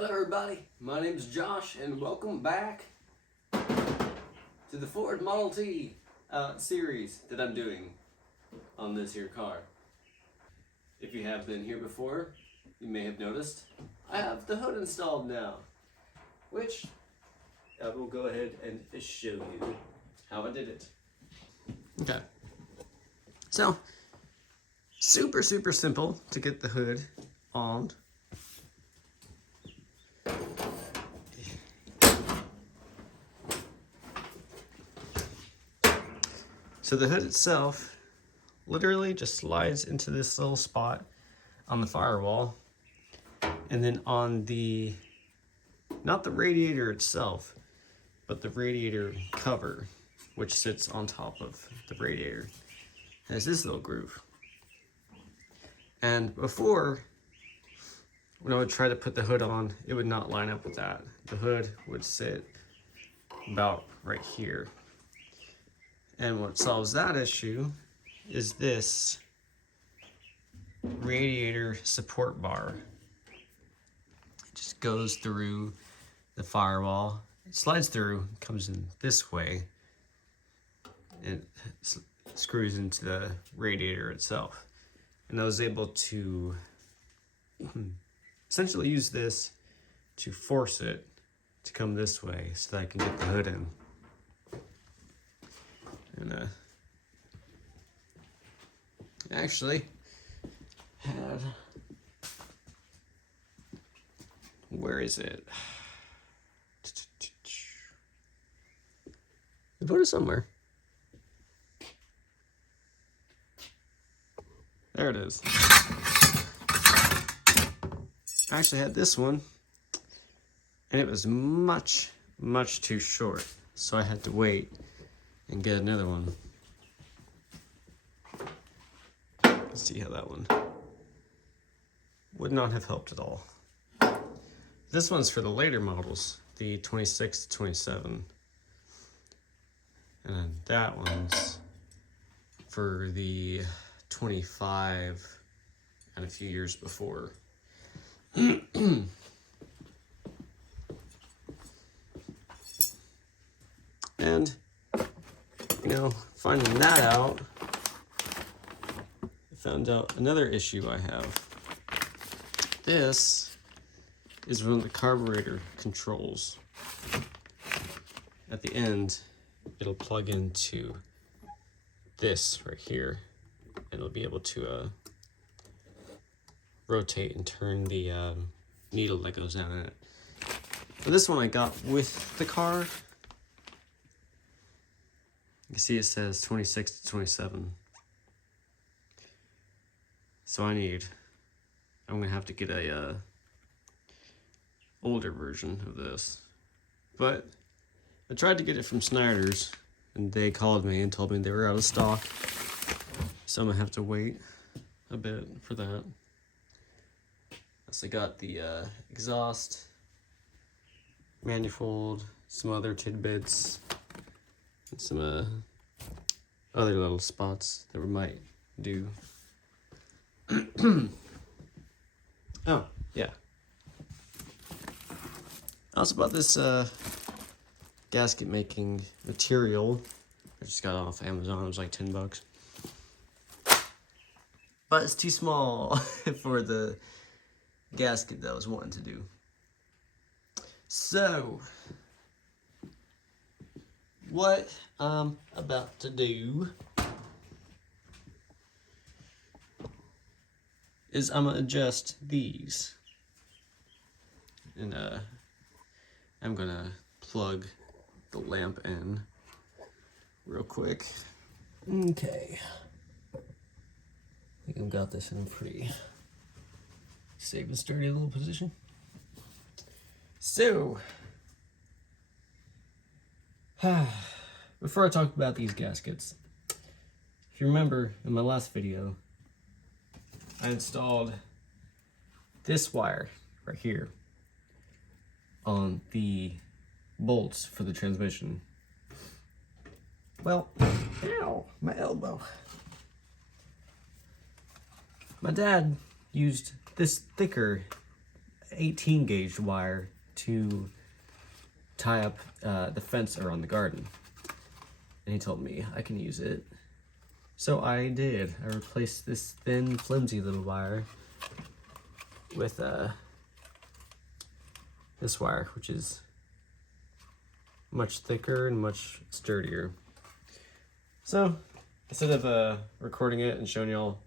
Hello everybody, my name is Josh and welcome back to the Ford Model T series that I'm doing on this here car. If you have been here before, you may have noticed I have the hood installed now, which I will go ahead and show you how I did it. Okay, so super simple to get the hood on. So the hood itself literally just slides into this little spot on the firewall, and then on the, not the radiator itself, but the radiator cover, which sits on top of the radiator, has this little groove. And before, when I would try to put the hood on, it would not line up with that. The hood would sit about right here. And what solves that issue is this radiator support bar. It just goes through the firewall. It slides through, comes in this way, and screws into the radiator itself. And I was able to essentially use this to force it to come this way so that I can get the hood in. And actually had, where is it? I put it somewhere. There it is. I actually had this one, and it was much too short, so I had to wait and get another one. Let's see how that one would not have helped at all. This one's for the later models, the 26 to 27. And then that one's for the 25 and a few years before. And finding that out, I found out another issue I have. This is one of the carburetor controls. At the end, it'll plug into this right here, and it'll be able to rotate and turn the needle that goes down in it. For this one I got with the car. You can see it says 26 to 27. So I'm gonna have to get a older version of this. But I tried to get it from Snyder's, and they called me and told me they were out of stock. So I'm gonna have to wait a bit for that. So I got the exhaust, manifold, some other tidbits, and some other little spots that we might do. Oh, yeah. I also bought this gasket making material. I just got it off Amazon. It was like $10. But it's too small for the gasket that I was wanting to do. So what I'm about to do is I'm gonna adjust these, and I'm gonna plug the lamp in real quick. Okay, I think I've got this in a pretty safe and sturdy little position. So before I talk about these gaskets, if you remember in my last video, I installed this wire right here on the bolts for the transmission. Well, ow, my elbow. My dad used this thicker 18 gauge wire to tie up the fence around the garden. And he told me I can use it. So I did. I replaced this thin, flimsy little wire with this wire, which is much thicker and much sturdier. So instead of recording it and showing y'all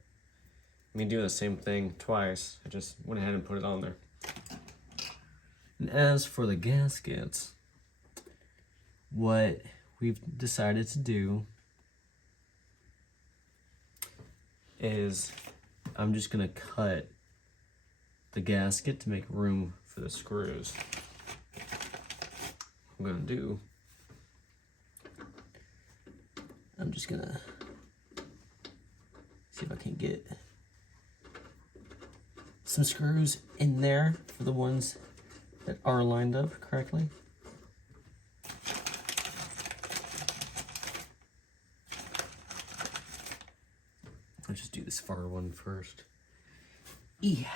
me doing the same thing twice, I just went ahead and put it on there. And as for the gaskets, what we've decided to do is I'm just gonna cut the gasket to make room for the screws. What I'm gonna do, I'm just gonna see if I can get some screws in there for the ones that are lined up correctly. I'll just do this far one first. Yeah.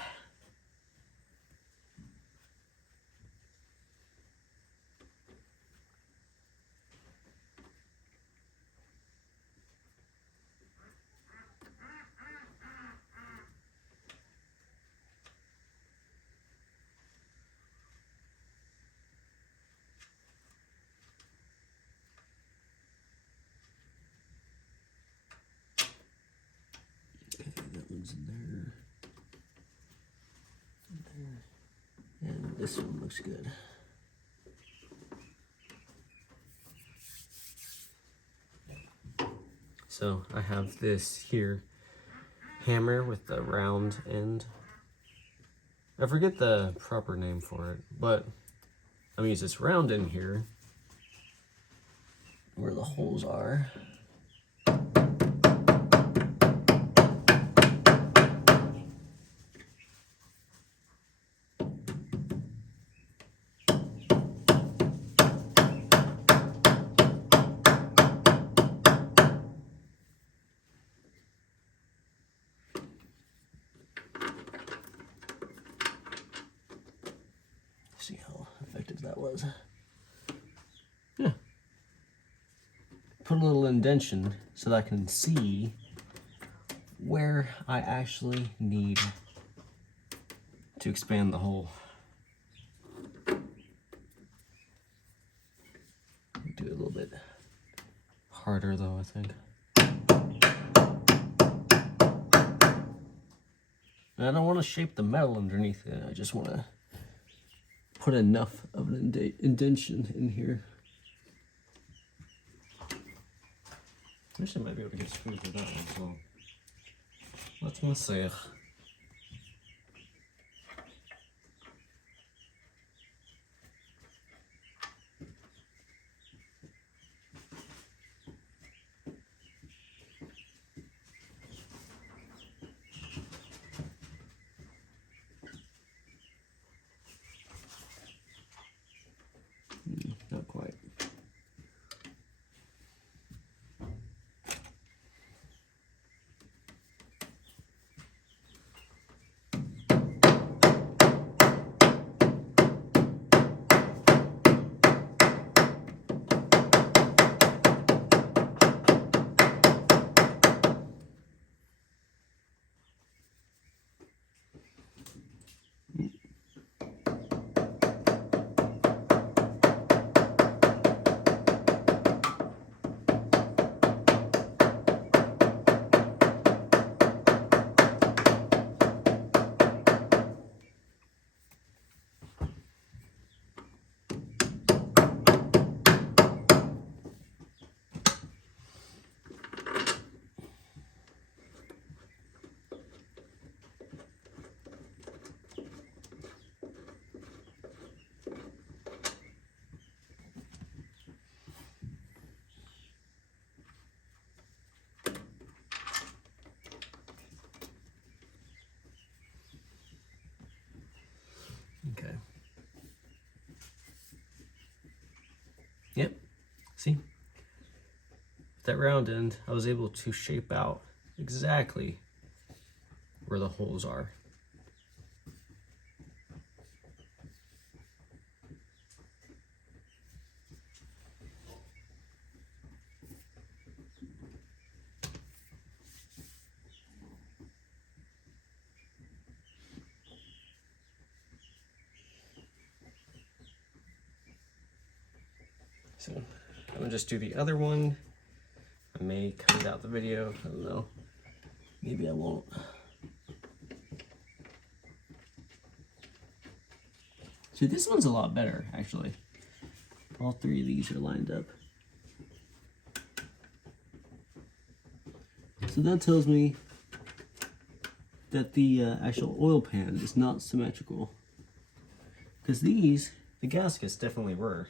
That one's in there. And this one looks good. So I have this here hammer with the round end. I forget the proper name for it, but I'm gonna use this round end here where the holes are. See how effective that was. Yeah. Put a little indentation so that I can see where I actually need to expand the hole. Do it a little bit harder though, I think. And I don't want to shape the metal underneath it. I just want to put enough of an indentation in here. I wish I might be able to get screws with that one, so let's me see. Not quite. Okay. Yep. See? With that round end, I was able to shape out exactly where the holes are. So I'm gonna just do the other one. I may cut it out the video, I don't know. Maybe I won't. So this one's a lot better, actually. All three of these are lined up. So that tells me that the actual oil pan is not symmetrical. Because these, the gaskets definitely were.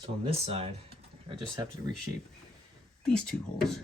So on this side, I just have to reshape these two holes.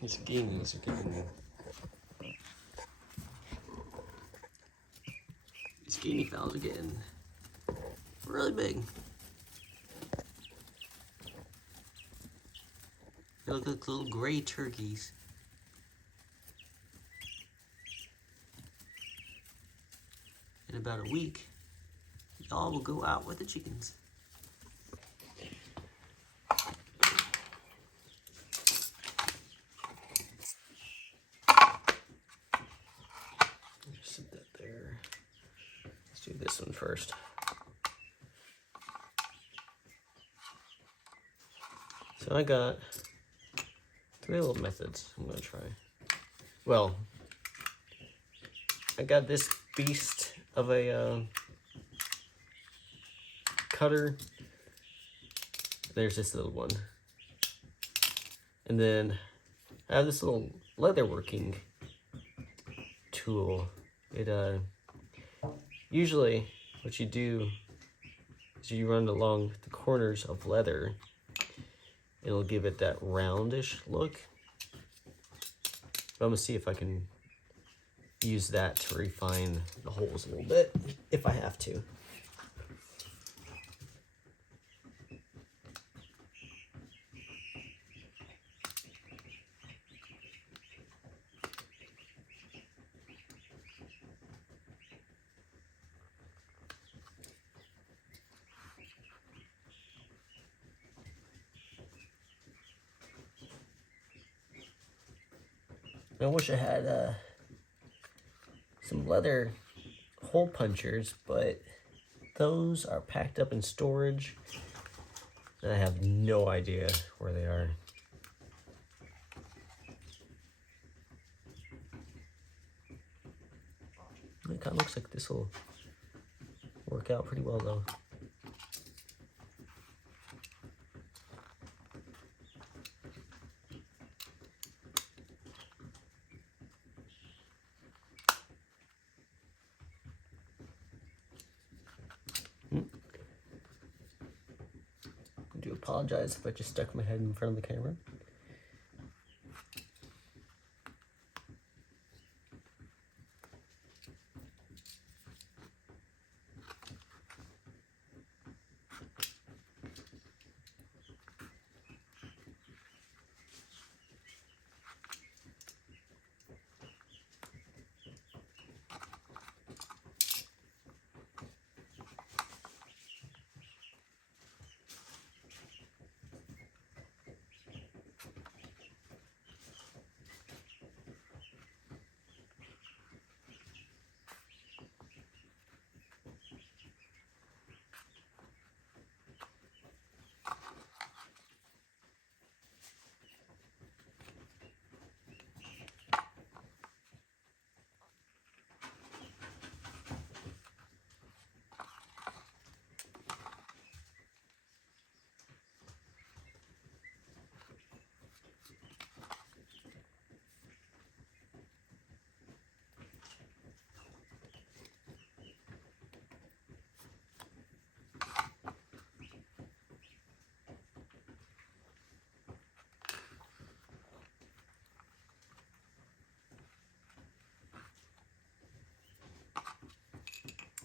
These gainings are getting these gainy fowls are getting really big. They look like little gray turkeys. In about a week, y'all will go out with the chickens. Set that there. Let's do this one first. So I got 3 little methods I'm gonna try. Well, I got this beast of a cutter. There's this little one. And then I have this little leatherworking tool. It usually what you do is you run along the corners of leather. It'll give it that roundish look. But I'm gonna see if I can use that to refine the holes a little bit, if I have to. I wish I had some leather hole punchers, but those are packed up in storage, and I have no idea where they are. It kind of looks like this will work out pretty well, though. apologize if I just stuck my head in front of the camera.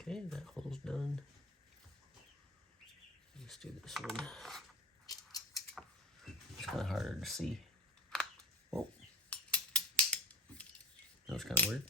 Okay, that hole's done. Let's do this one. It's kind of harder to see. Oh, that was kind of weird.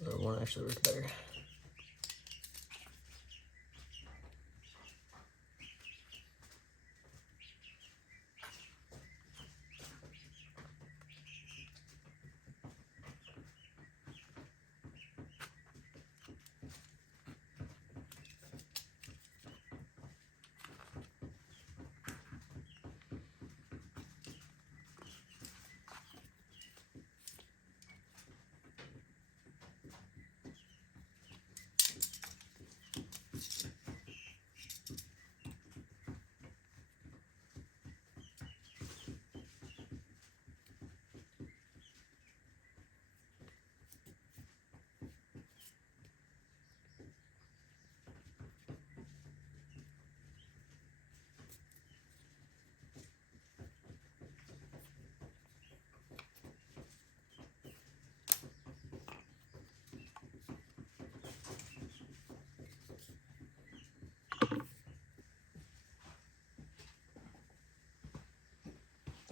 The other one actually works better.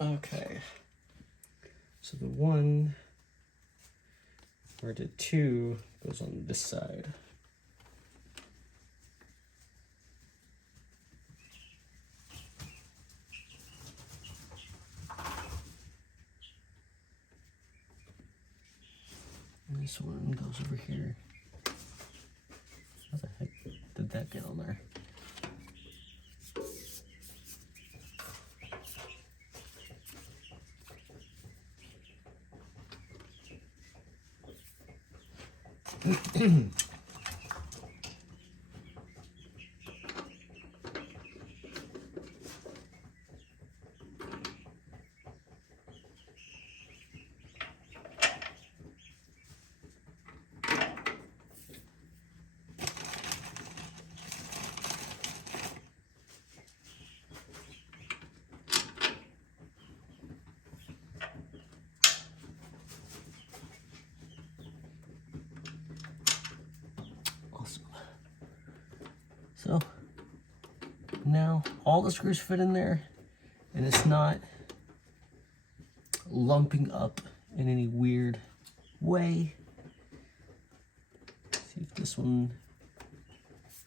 Okay. So the 1 where the 2 goes on this side. And this one goes over here. How the heck did that get on there? Awesome. So now all the screws fit in there, and it's not lumping up in any weird way. See if this one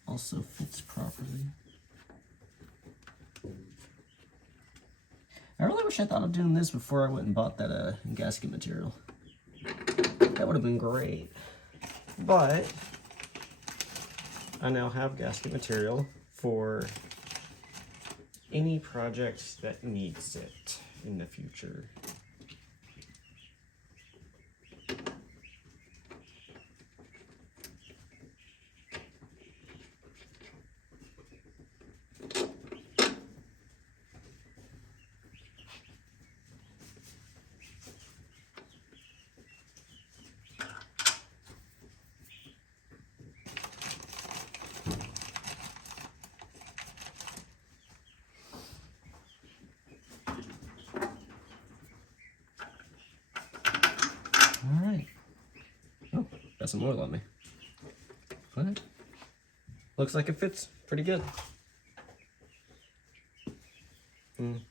also fits properly. I really wish I thought of doing this before I went and bought that gasket material. That would have been great. But I now have gasket material for any project that needs it in the future. Alright. Oh, got some oil on me. But looks like it fits pretty good. I'm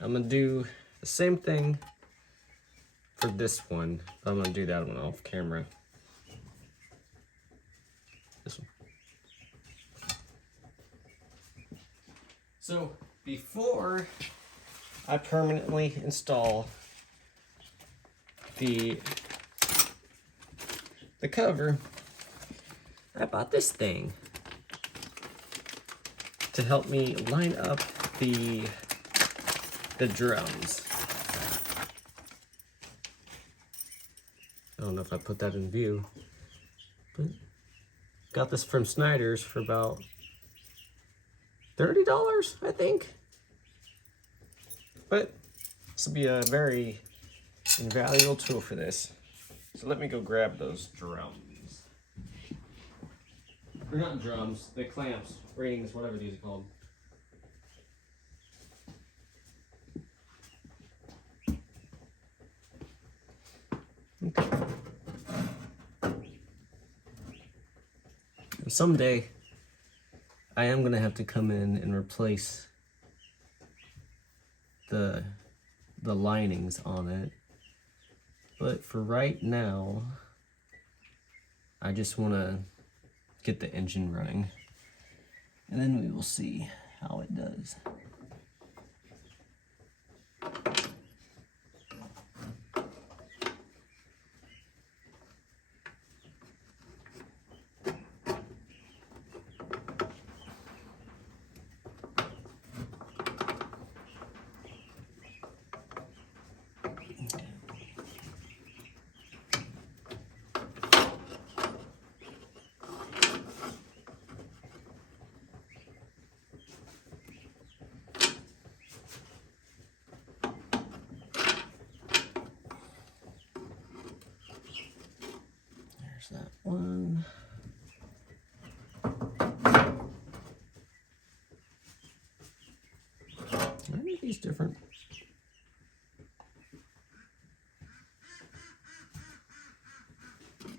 gonna do the same thing for this one, but I'm gonna do that one off camera. This one. So before I permanently install the cover, I bought this thing to help me line up the drums. I don't know if I put that in view, but got this from Snyder's for about $30, I think. But this will be a very invaluable tool for this. So let me go grab those drums. Or not drums, the clamps, rings, whatever these are called. Okay. Someday, I am gonna have to come in and replace the linings on it. But for right now, I just want to get the engine running, and then we will see how it does. That one. Are any of these different?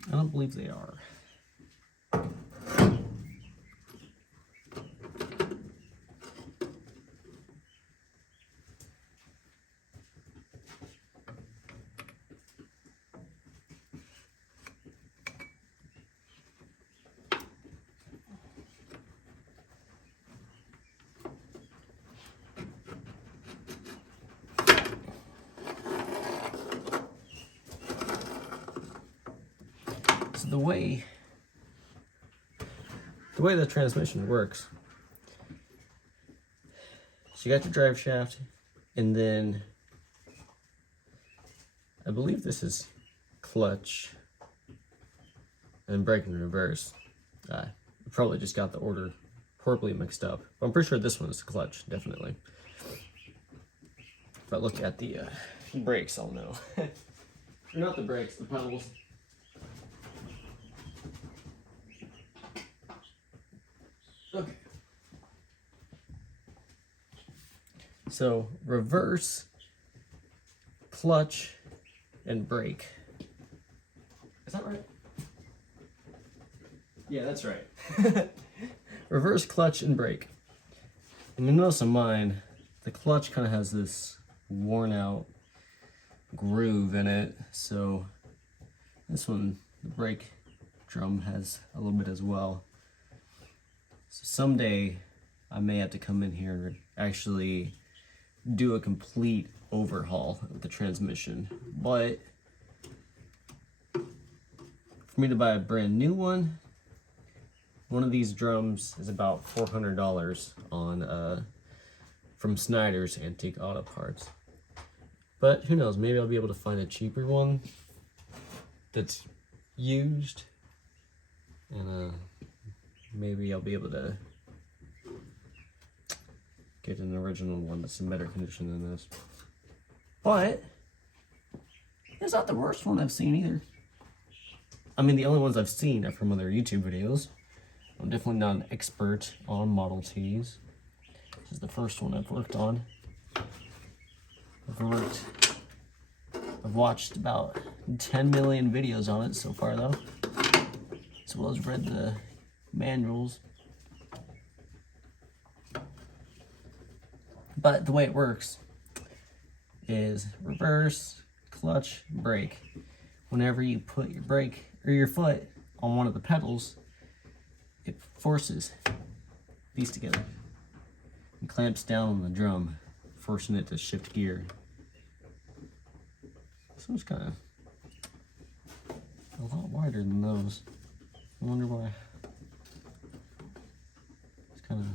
I don't believe they are. the way the transmission works, so you got your drive shaft, and then I believe this is clutch and brake and reverse. I probably just got the order horribly mixed up. I'm pretty sure this one is the clutch, definitely. If I look at the brakes, I'll know. Or not the brakes, the pedals. Okay. So reverse, clutch, and brake. Is that right? Yeah, that's right. Reverse, clutch, and brake. And you notice on mine, the clutch kind of has this worn out groove in it. So this one, the brake drum has a little bit as well. So someday I may have to come in here and actually do a complete overhaul of the transmission. But for me to buy a brand new one of these drums is about $400 on from Snyder's Antique Auto Parts. But who knows, maybe I'll be able to find a cheaper one that's used, and maybe I'll be able to get an original one that's in better condition than this. But it's not the worst one I've seen either. I mean, the only ones I've seen are from other YouTube videos. I'm definitely not an expert on Model Ts. This is the first one I've worked on. I've watched about 10 million videos on it so far though, as well as read the manuals. But the way it works is reverse, clutch, brake. Whenever you put your brake or your foot on one of the pedals, it forces these together and clamps down on the drum, forcing it to shift gear. So it's kind of a lot wider than those. I wonder why. It's kind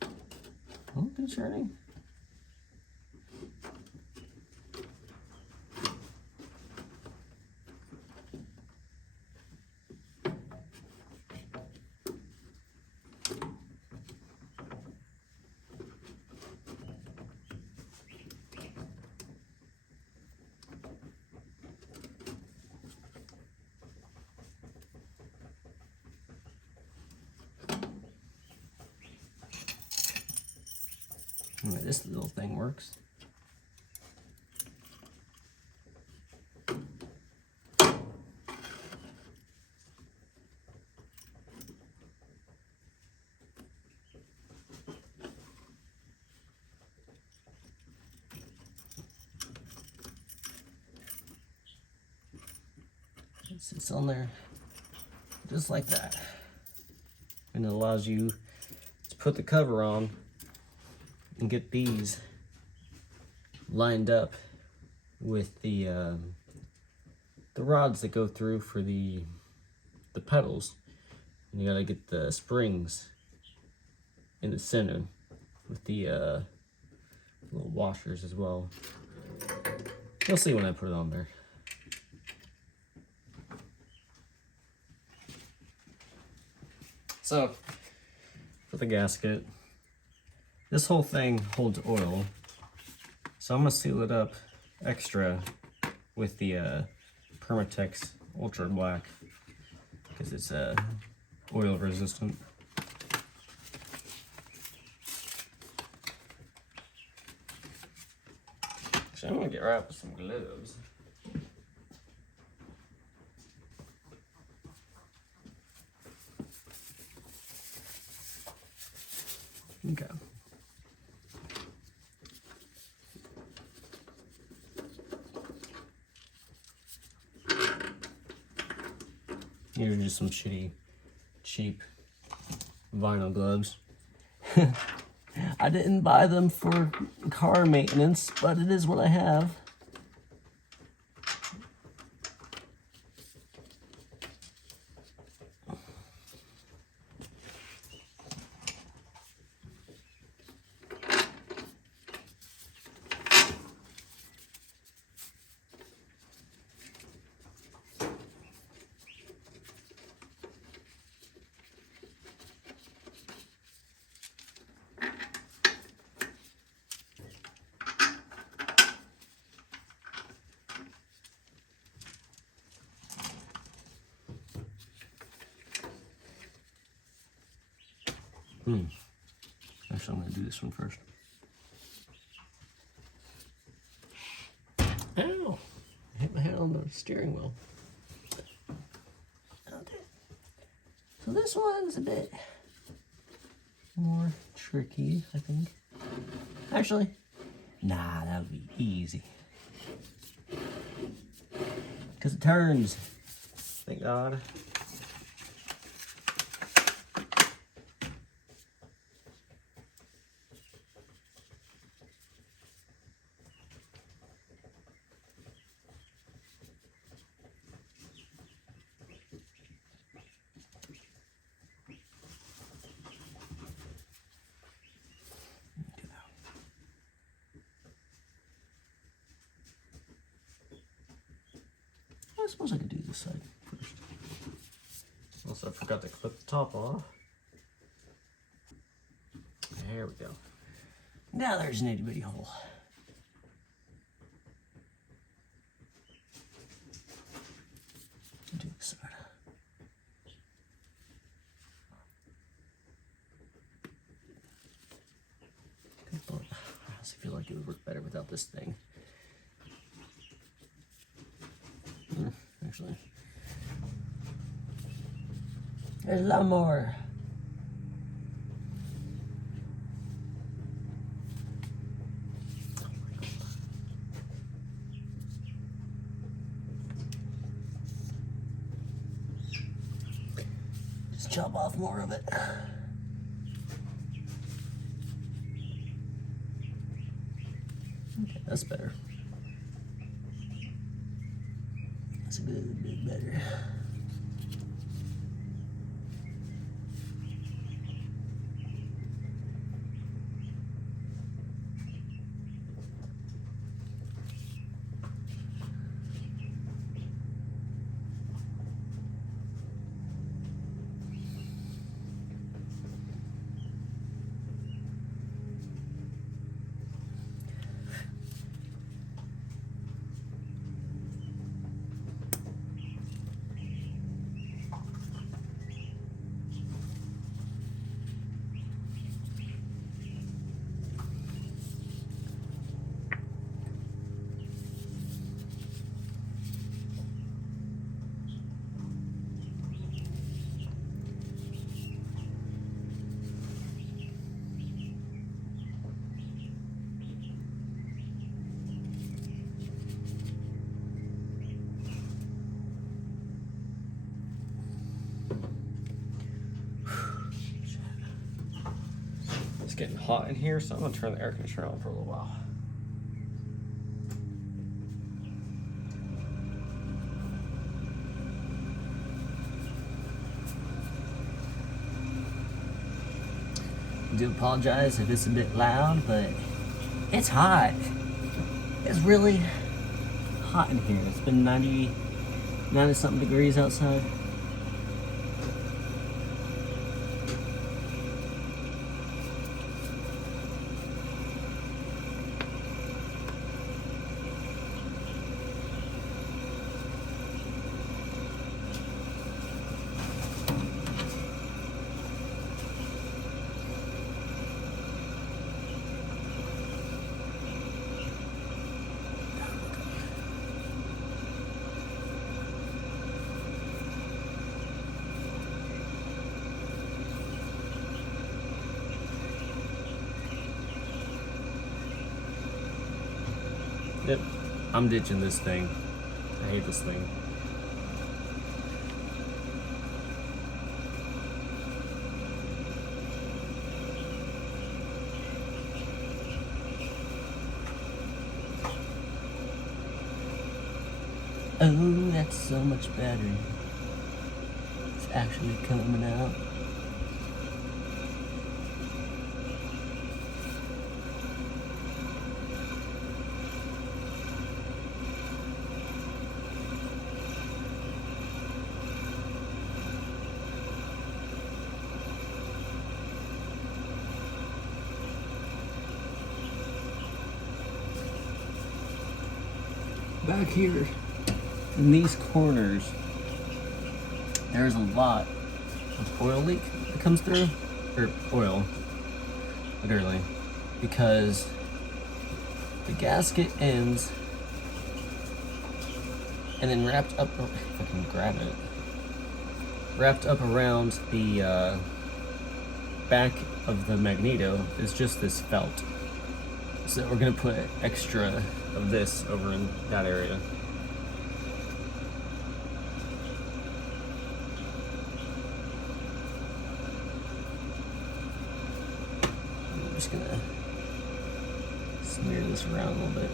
of a little concerning. Anyway, this little thing works. It sits on there just like that. And it allows you to put the cover on and get these lined up with the rods that go through for the pedals. And you gotta get the springs in the center with the little washers as well. You'll see when I put it on there. So, for the gasket, this whole thing holds oil, so I'm gonna seal it up extra with the Permatex Ultra Black because it's oil resistant. Actually, I'm gonna get right with some gloves. Okay. These are just some shitty, cheap vinyl gloves. I didn't buy them for car maintenance, but it is what I have. Actually, I'm going to do this one first. Ow! I hit my head on the steering wheel. Okay. So this one's a bit more tricky, I think. Actually, nah, that would be easy. Because it turns. Thank God. I suppose I could do this side first. Also, I forgot to clip the top off. There we go. Now there's an itty bitty hole. Do this side. Good point. I honestly feel like it would work better without this thing. Actually, there's a lot more. Oh my God. Just chop off more of it. Okay, that's better. That's a good bit better. It's getting hot in here, so I'm gonna turn the air conditioner on for a little while. I do apologize if it's a bit loud, but it's hot. It's really hot in here. It's been 90 something degrees outside. Yep, I'm ditching this thing. I hate this thing. Oh, that's so much better. It's actually coming out. Back here in these corners, there's a lot of oil leak that comes through. or oil, literally, because the gasket ends and then wrapped up, if I can grab it, wrapped up around the back of the magneto is just this felt. So we're gonna put extra of this over in that area. I'm just gonna smear this around a little bit.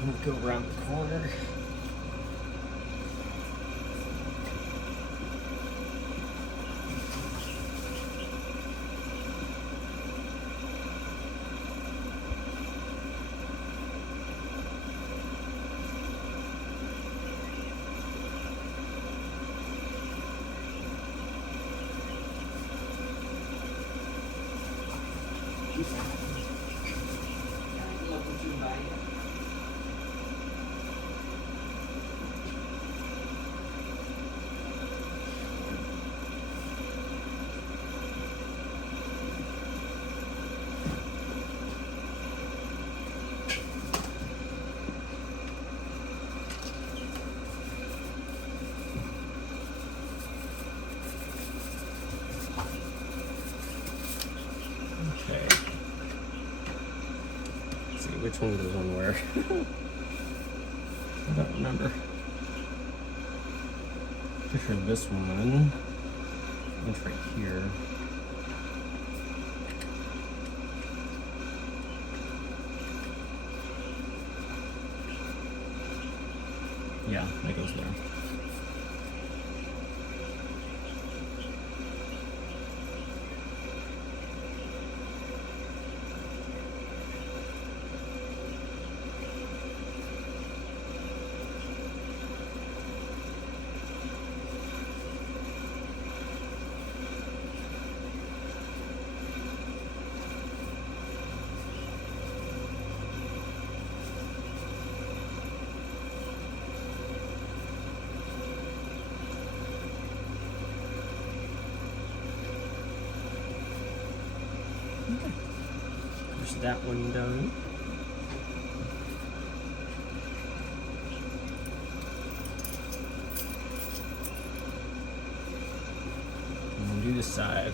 I'm gonna go around the corner. Okay. Let's see which one goes on where. I don't remember. Pretty sure this one. It's right here. Yeah, that goes there. Okay. There's that one done. And we'll do this side.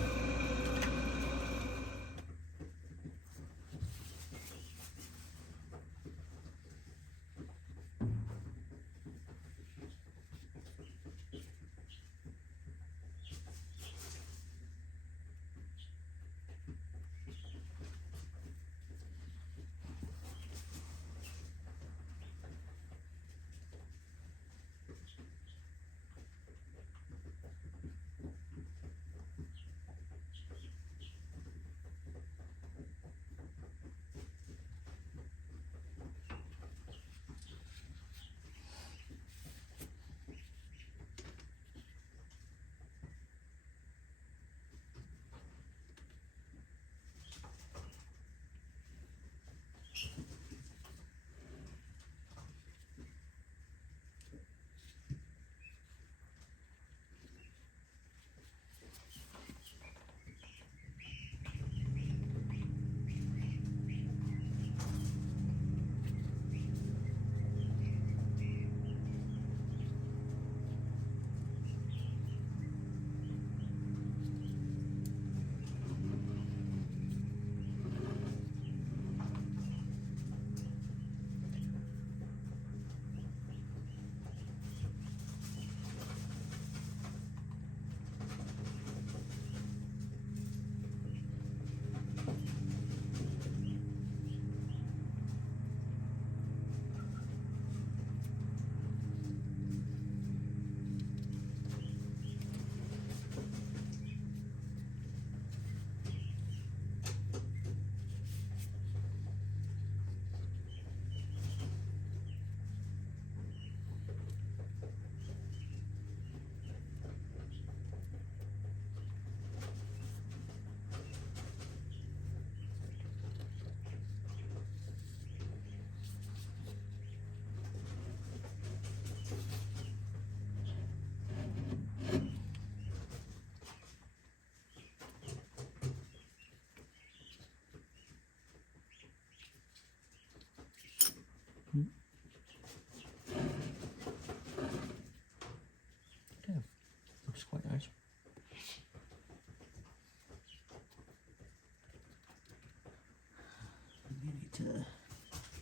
to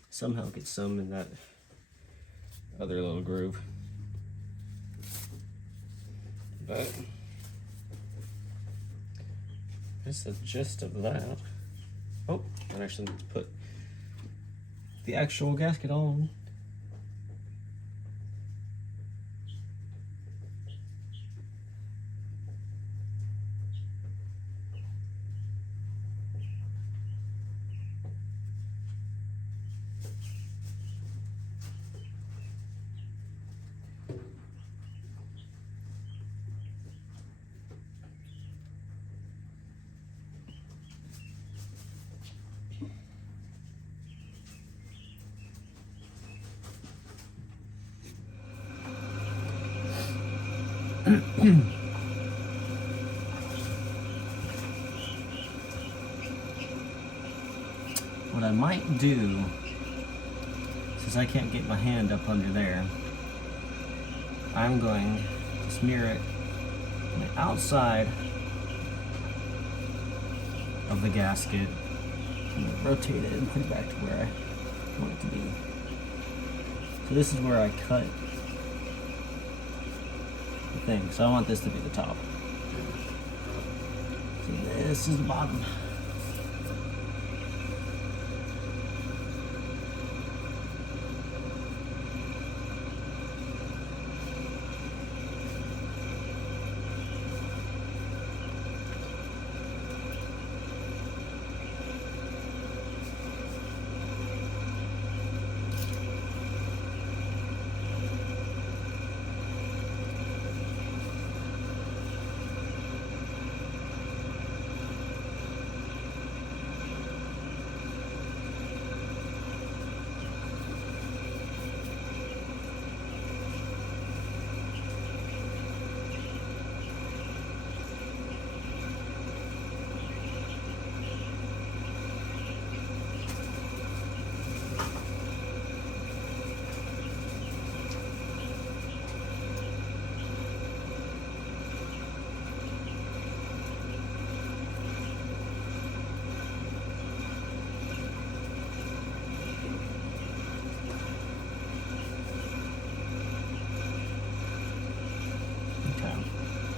somehow get some in that other little groove. But that's the gist of that. Oh, I actually need to put the actual gasket on. What I might do, since I can't get my hand up under there, I'm going to smear it on the outside of the gasket. I'm going to rotate it and put it back to where I want it to be. So this is where I cut the thing. So I want this to be the top. So this is the bottom.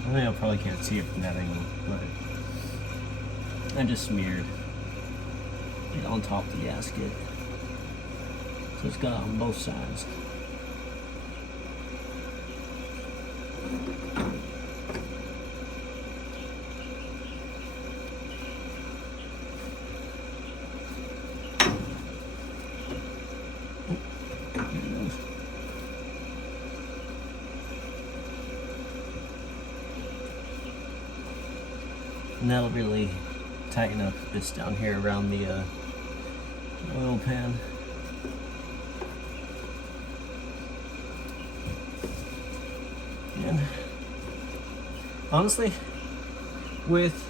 I know you probably can't see it from that angle, but I just smeared it on top of the gasket. So it's got it on both sides. And that'll really tighten up this down here around the oil pan. And honestly, with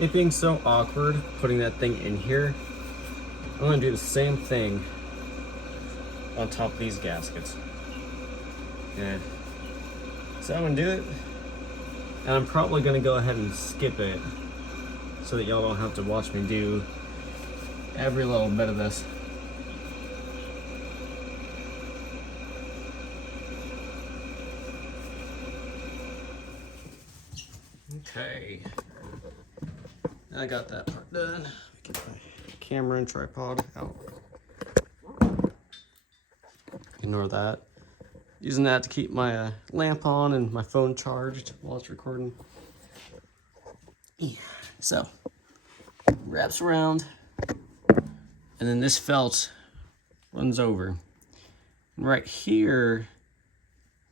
it being so awkward putting that thing in here, I'm gonna do the same thing on top of these gaskets. And so I'm gonna do it, and I'm probably gonna go ahead and skip it so that y'all don't have to watch me do every little bit of this. Okay, I got that part done. Get my camera and tripod out. Ignore that. Using that to keep my lamp on and my phone charged while it's recording. Yeah. So, wraps around, and then this felt runs over. And right here,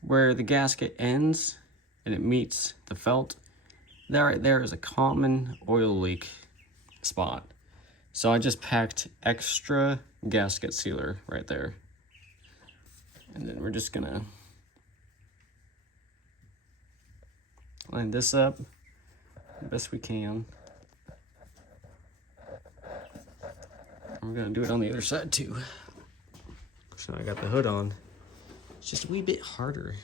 where the gasket ends and it meets the felt, that right there is a common oil leak spot. So I just packed extra gasket sealer right there. And then we're just gonna line this up the best we can. We're gonna do it on the other side too. So I got the hood on. It's just a wee bit harder.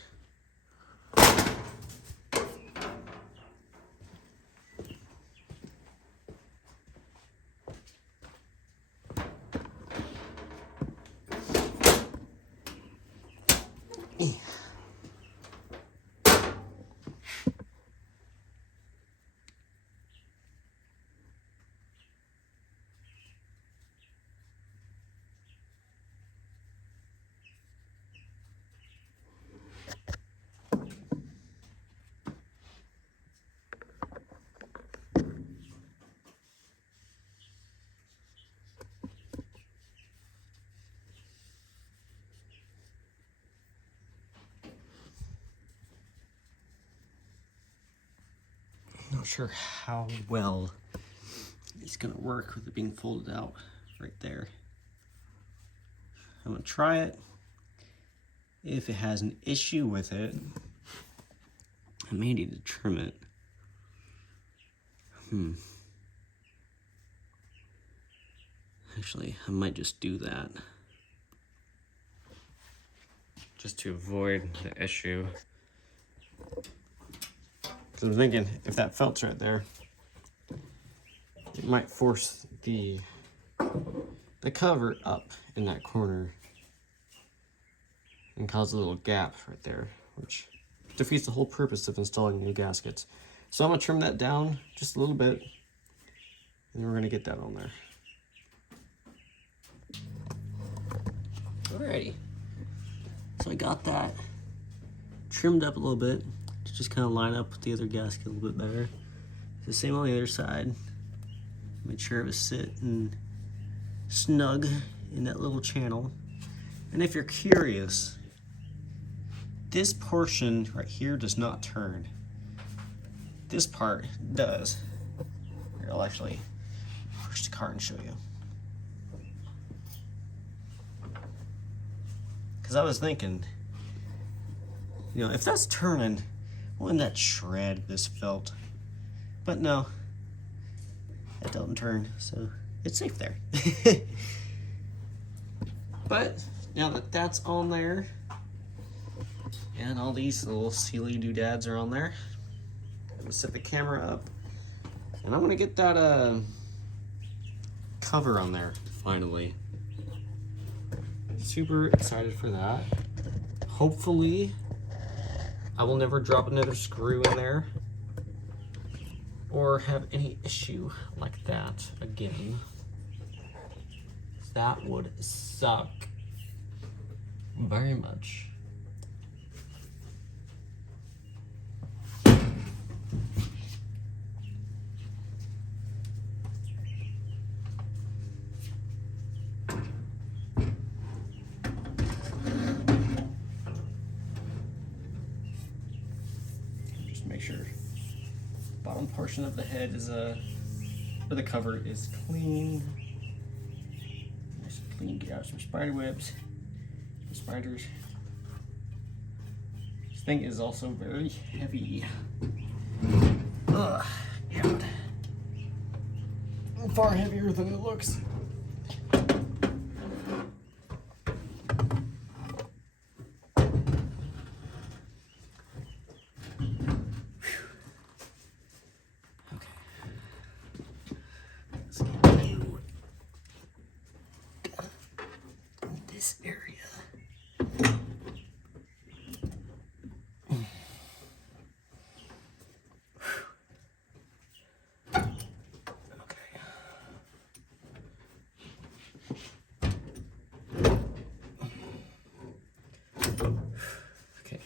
sure how well it's gonna work with it being folded out right there. I'm gonna try it. If it has an issue with it, I may need to trim it. Actually, I might just do that. Just to avoid the issue. Because I'm thinking, if that felt's right there, it might force the cover up in that corner and cause a little gap right there, which defeats the whole purpose of installing new gaskets. So I'm gonna trim that down just a little bit, and we're gonna get that on there. Alrighty, so I got that trimmed up a little bit to just kind of line up with the other gasket a little bit better. The same on the other side. Make sure it was sitting snug in that little channel. And if you're curious, this portion right here does not turn. This part does. Here, I'll actually push the cart and show you. Because I was thinking, you know, if that's turning, wouldn't that shred this felt? But no, it doesn't turn, so it's safe there. But now that that's on there, and all these little sealy doodads are on there, I'm gonna set the camera up, and I'm gonna get that cover on there finally. Super excited for that. Hopefully, I will never drop another screw in there or have any issue like that again. That would suck very much. Just make sure bottom portion of the head is or the cover is clean. Nice and clean. Get out some spider webs, some spiders. This thing is also very heavy. Ugh, God. Far heavier than it looks. This area. Okay.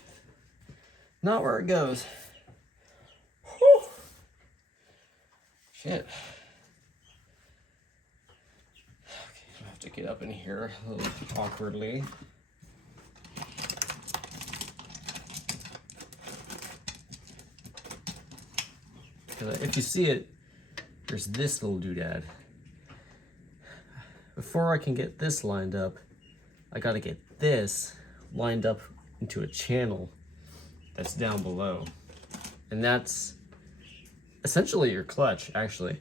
Not where it goes. Whew. Shit. To get up in here a little awkwardly. Because if you see it, there's this little doodad. Before I can get this lined up, I gotta get this lined up into a channel that's down below. And that's essentially your clutch, actually.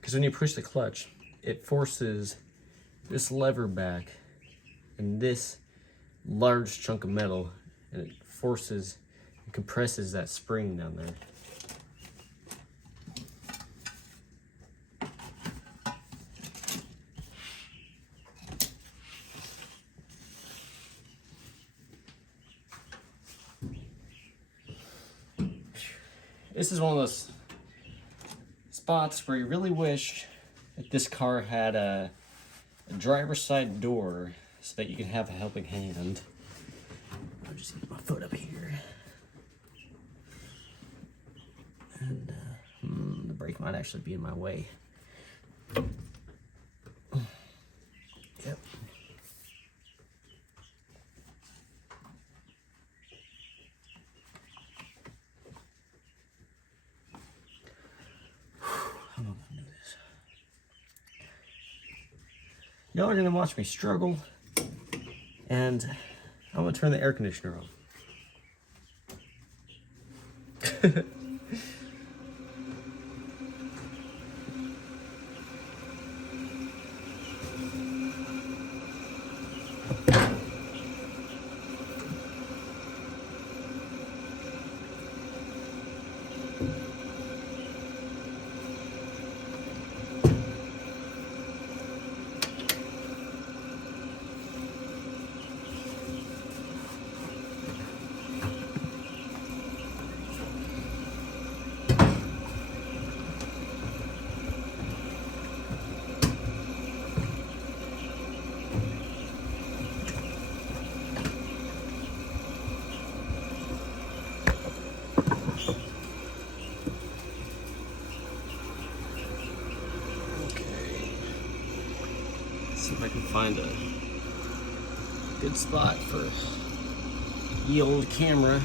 Because when you push the clutch, it forces this lever back and this large chunk of metal, and it forces and compresses that spring down there. This is one of those spots where you really wish that this car had a driver's side door so that you can have a helping hand. I'll just get my foot up here. And the brake might actually be in my way. Yep. y'all are gonna watch me struggle, and I'm gonna turn the air conditioner on. See if I can find a good spot for ye old camera.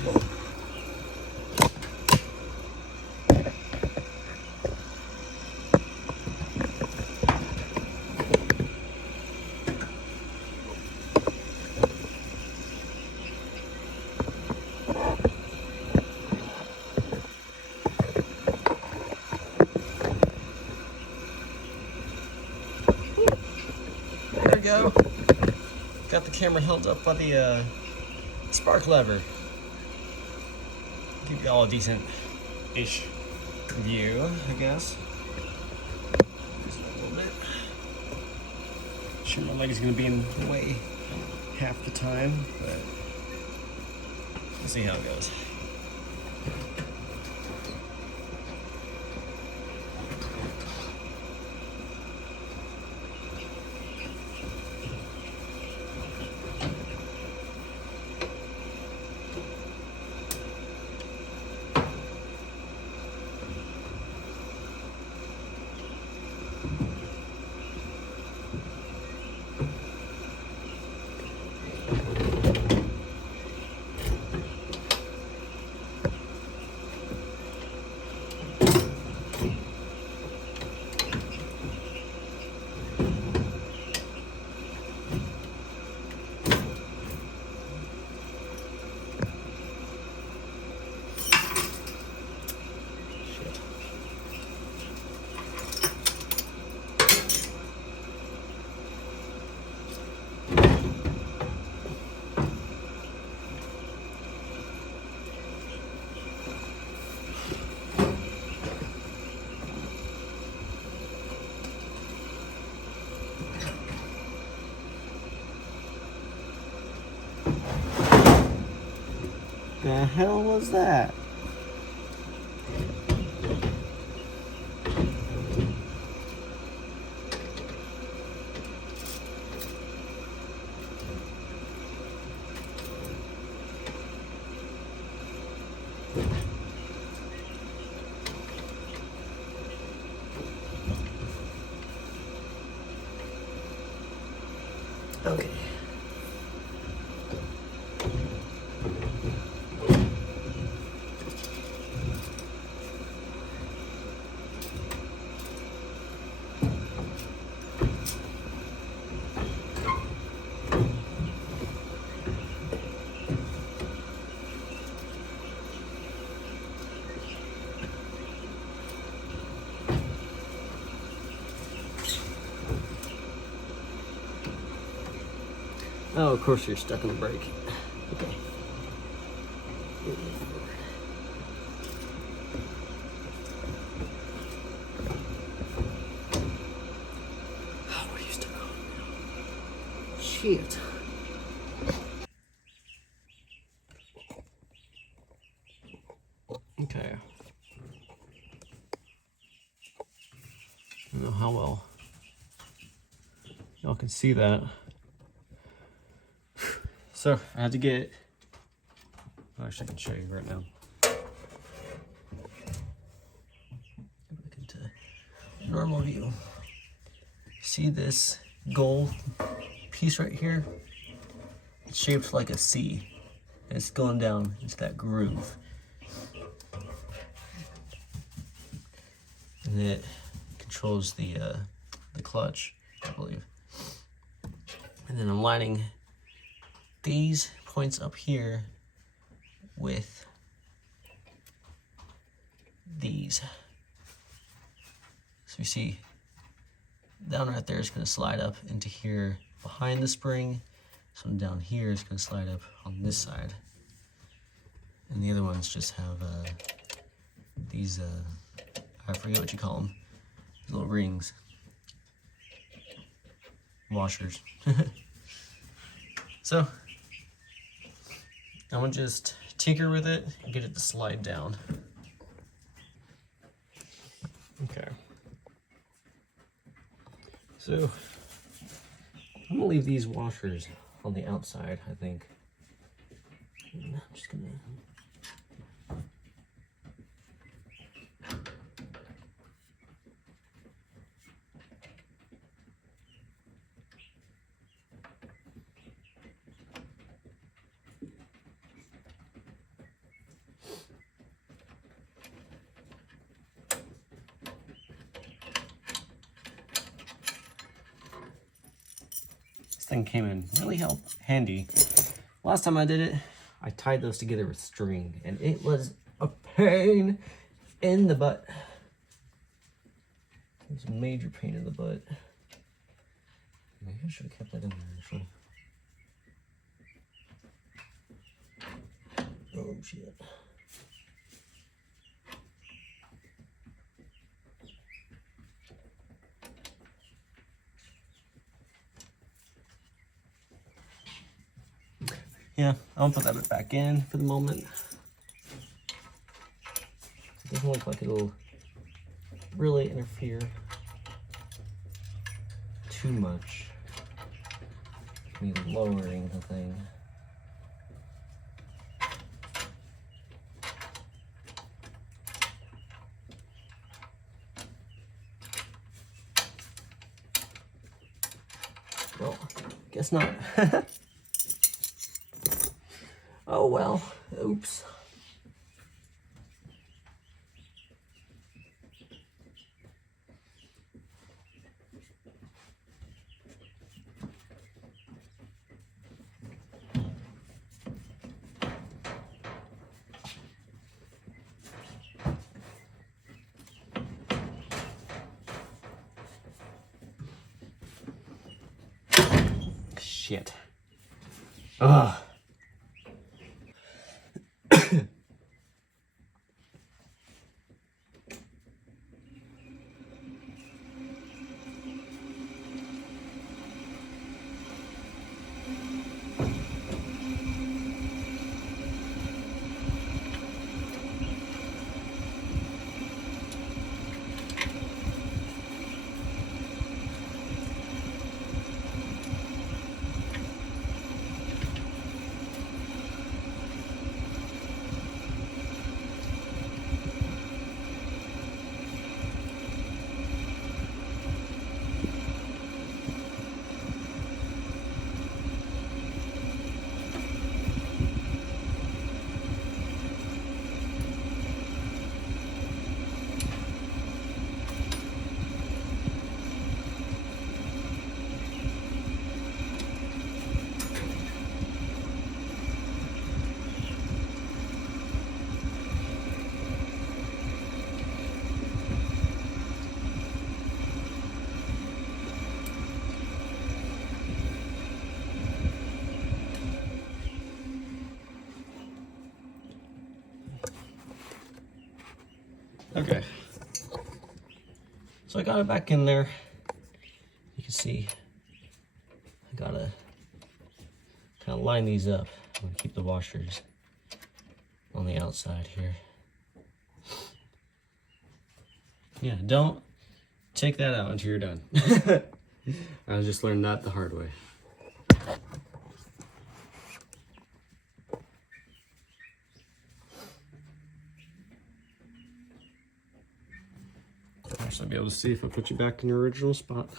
There we go. Got the camera held up by the spark lever. Give y'all a decent-ish view, I guess. Just a little bit. Sure, my leg is gonna be in the way half the time, but we'll see how it goes. The hell was that? Okay. Oh, of course you're stuck on the brake. Okay. Oh, what are you stuck on? Shit. Okay. I don't know how well y'all can see that. So I had to get, actually I can show you right now. Look into normal view. See this gold piece right here? It's shaped like a C. And it's going down into that groove. And it controls the clutch, I believe. And then I'm lining these points up here with these. So you see, down right there is going to slide up into here behind the spring. This one down here is going to slide up on this side. And the other ones just have these, I forget what you call them, these little rings. Washers. So, I'm going to just tinker with it and get it to slide down. Okay. So, I'm gonna leave these washers on the outside, I think. And I'm just gonna... This thing came in really handy. Last time I did it, I tied those together with string, and it was a pain in the butt. It was a major pain in the butt. Maybe I should have kept that in there, actually. Oh, shit. Yeah, I'll put that back in for the moment. It doesn't look like it'll really interfere too much. Me lowering the thing. Well, guess not. Oh well, oops. Shit. Ugh. Okay, so I got it back in there. You can see I gotta kind of line these up. I'm gonna keep the washers on the outside here. Yeah, don't take that out until you're done. I just learned that the hard way. I'll be able to see if I put you back in your original spot.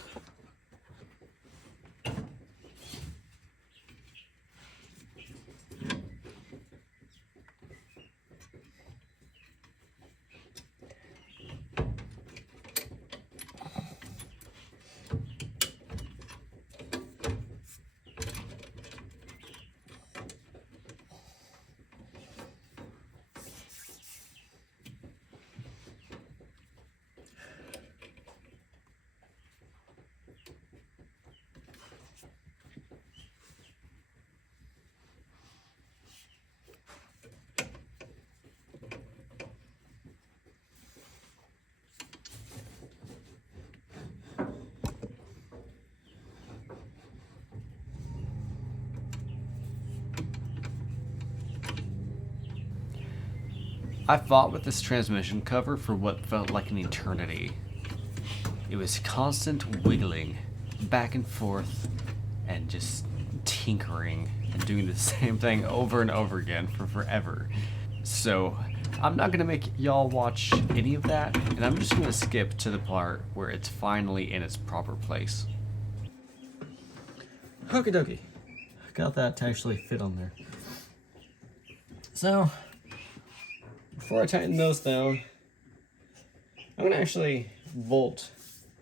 I fought with this transmission cover for what felt like an eternity. It was constant wiggling, back and forth, and just tinkering and doing the same thing over and over again for forever. So I'm not gonna make y'all watch any of that, and I'm just gonna skip to the part where it's finally in its proper place. Okie dokie. Got that to actually fit on there. So, before I tighten those down, I'm gonna actually bolt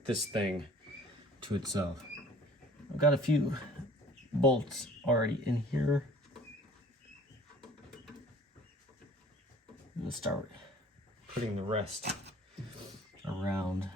this thing to itself. I've got a few bolts already in here. I'm gonna start putting the rest around.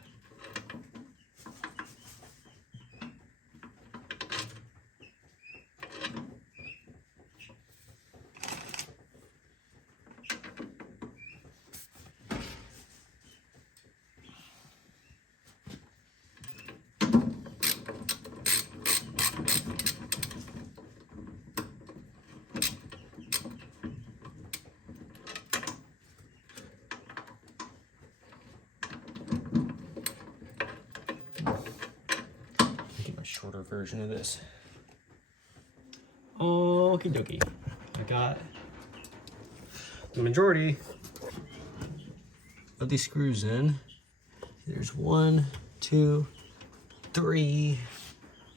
Shorter version of this. Okie dokie. I got the majority of these screws in. There's 1, 2, 3,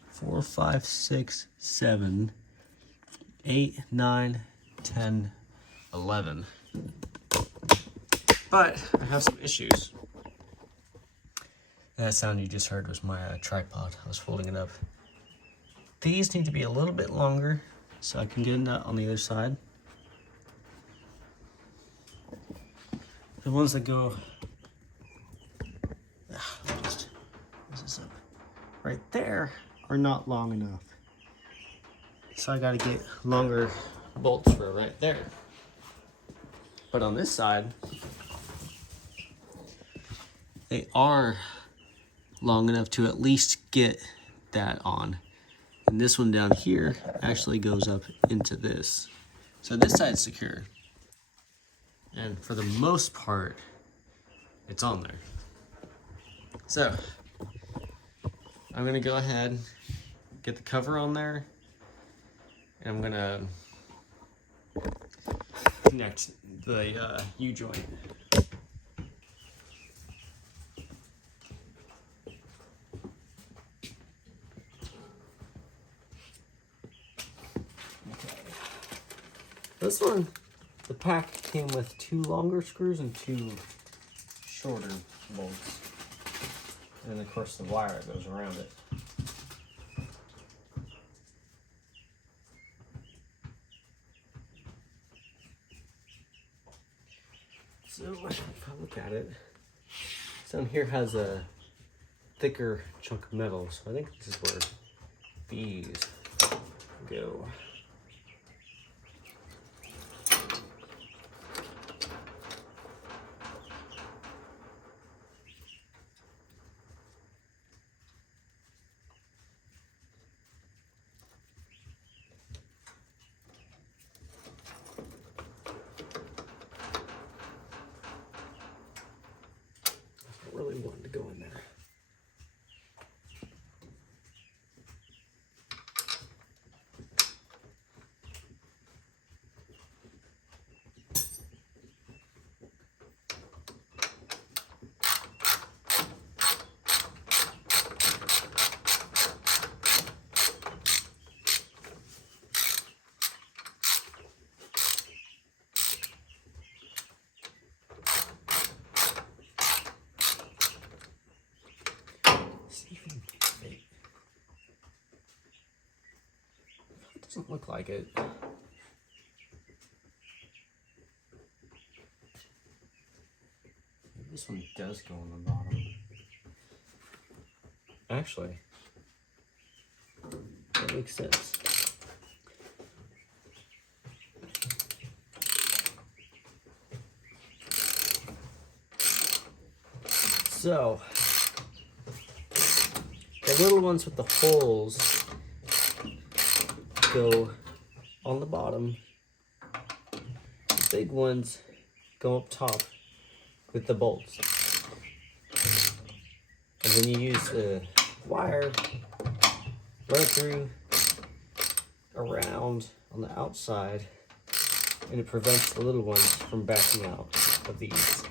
4, 5, 6, 7, 8, 9, 10, 11. But I have some issues. That sound you just heard was my tripod. I was folding it up. These need to be a little bit longer so I can get a nut on the other side. The ones that go just raise this up right there are not long enough. So I gotta get longer bolts for right there. But on this side, they are long enough to at least get that on. And this one down here actually goes up into this. So this side's secure. And for the most part, it's on there. So I'm gonna go ahead, get the cover on there, and I'm gonna connect the U-joint. This one, the pack came with 2 longer screws and 2 shorter bolts. And of course the wire that goes around it. So if I look at it, this down here has a thicker chunk of metal. So I think this is where these go. Really wanted to go in there. Doesn't look like it. This one does go on the bottom. Actually, that makes sense. So, the little ones with the holes go on the bottom. The big ones go up top with the bolts. And then you use the wire, run it through around on the outside, and it prevents the little ones from backing out of these.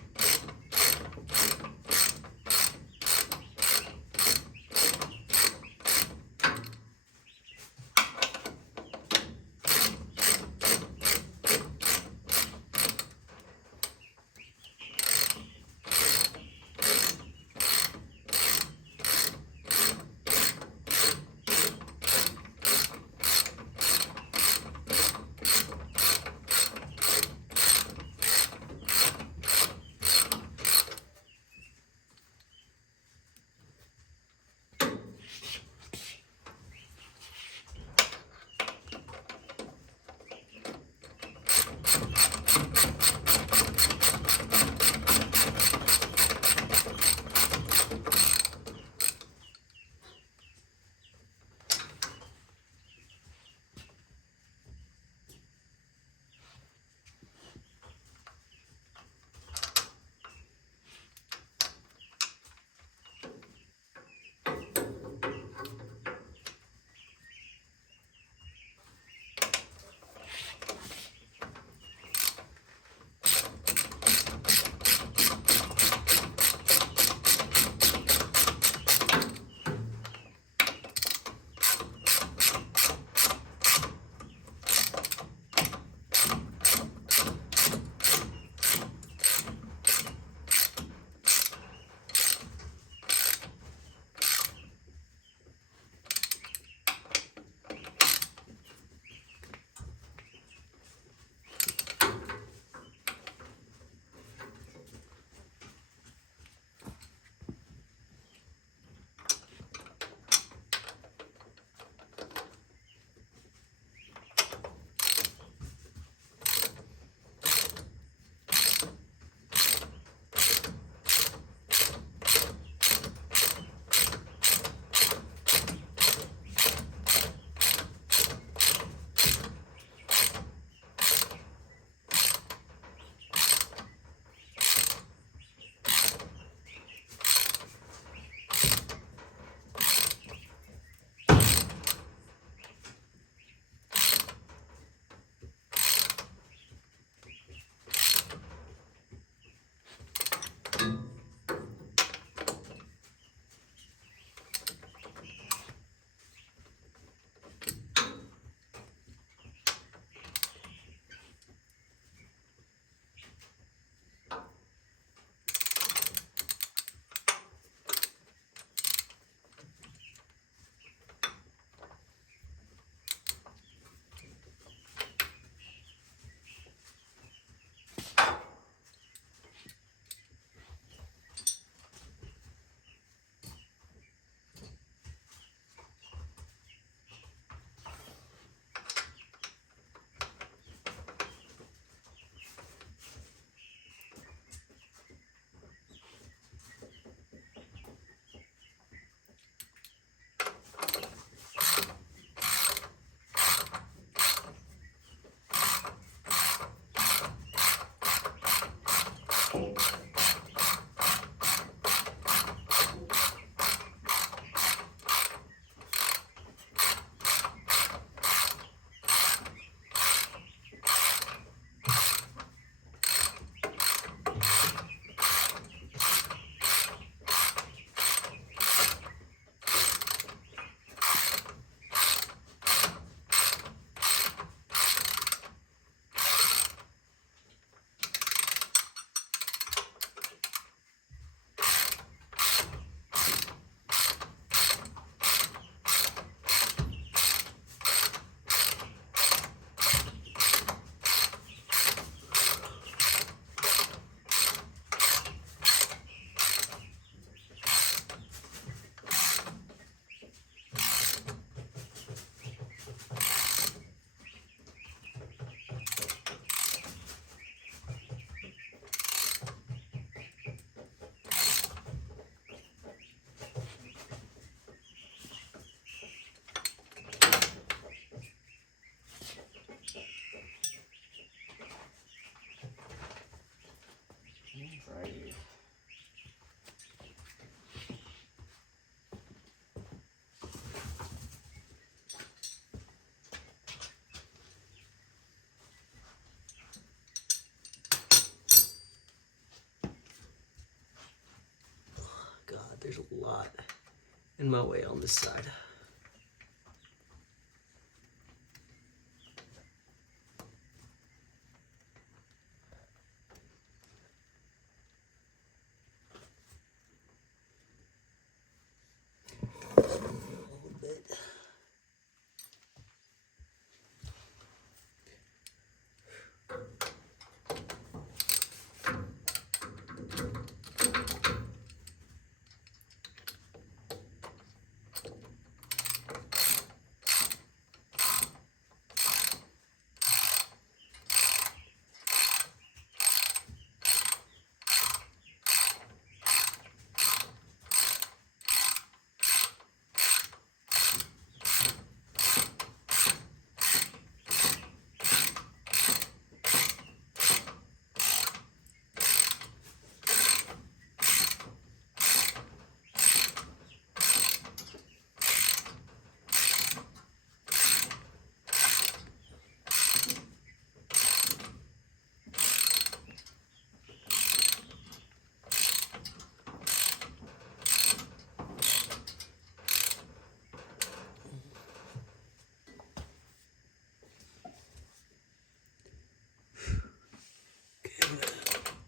in my way on this side.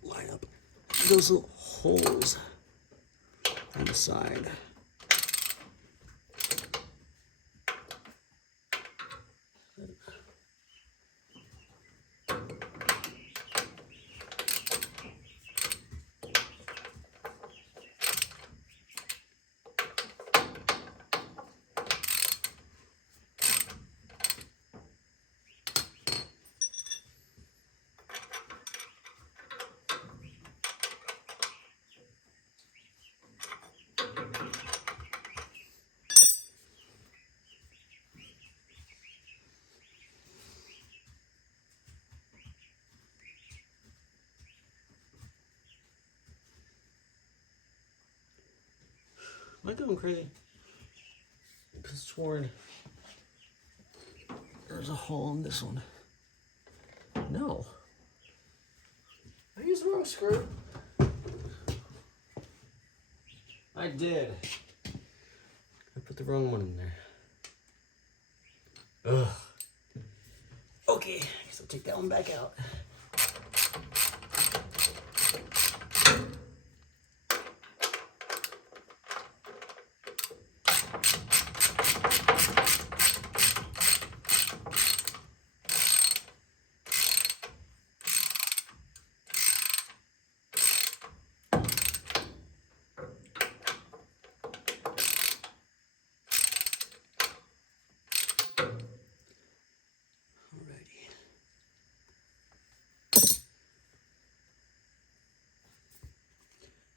Line up those little holes on the side. Am I going crazy? Because it's worn. There's a hole in this one. No. I used the wrong screw. I did. I put the wrong one in there. Ugh. Okay, I guess I'll take that one back out.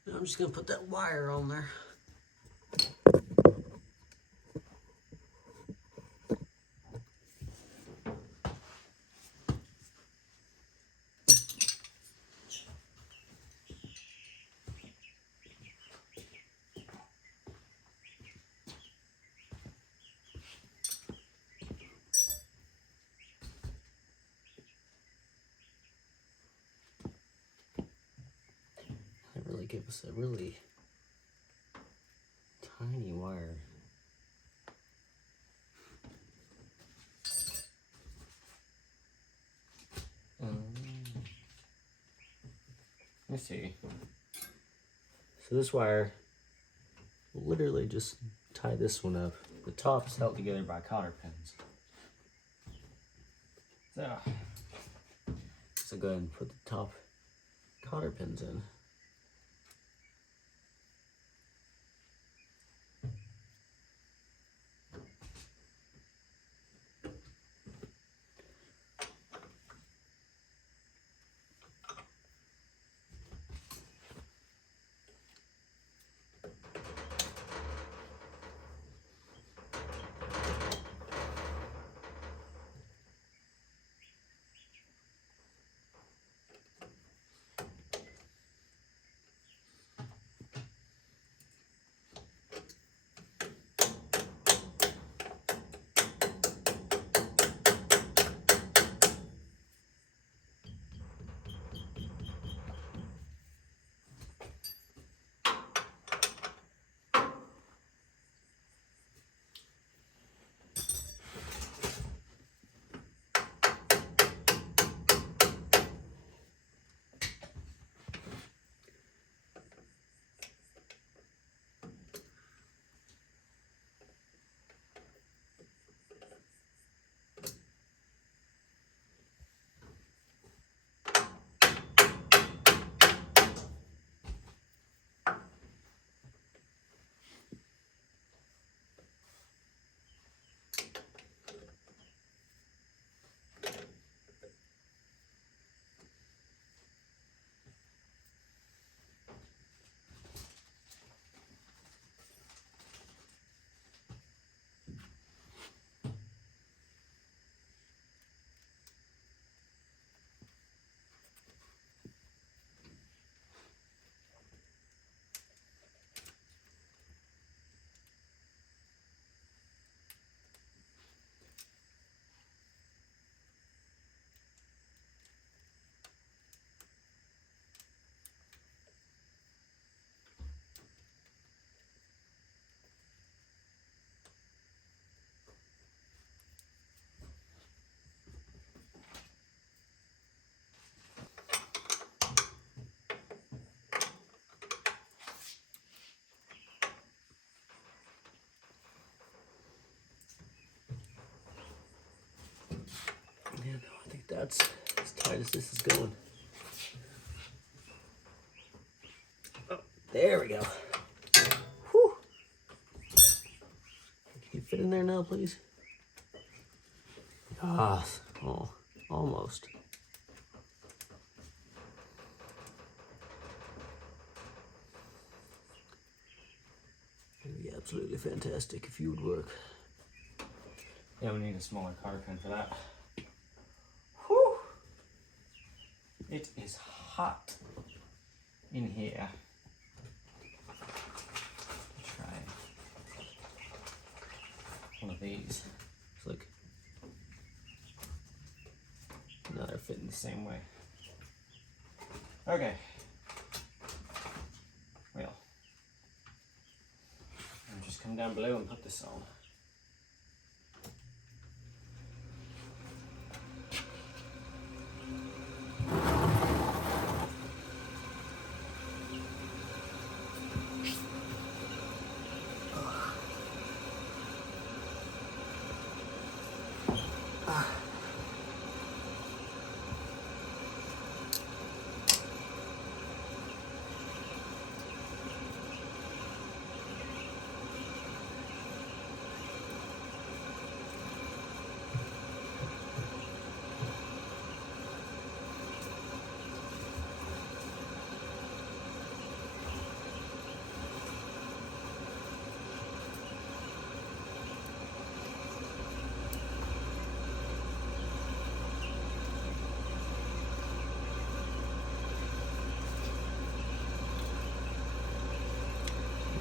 Now I'm just gonna put that wire on there. Really give us a really tiny wire. Let me see. So this wire will literally just tie this one up. The top is held together by cotter pins. So go ahead and put the top cotter pins in. Yeah, no, I think that's as tight as this is going. Oh, there we go. Whew. Can you fit in there now, please? Ah, oh, almost. It'd be absolutely fantastic if you would work. Yeah, we need a smaller car pin for that. Whew! It is hot in here. Try one of these. Look. Now they're fitting the same way. Okay. Well, I'll just come down below and put this on.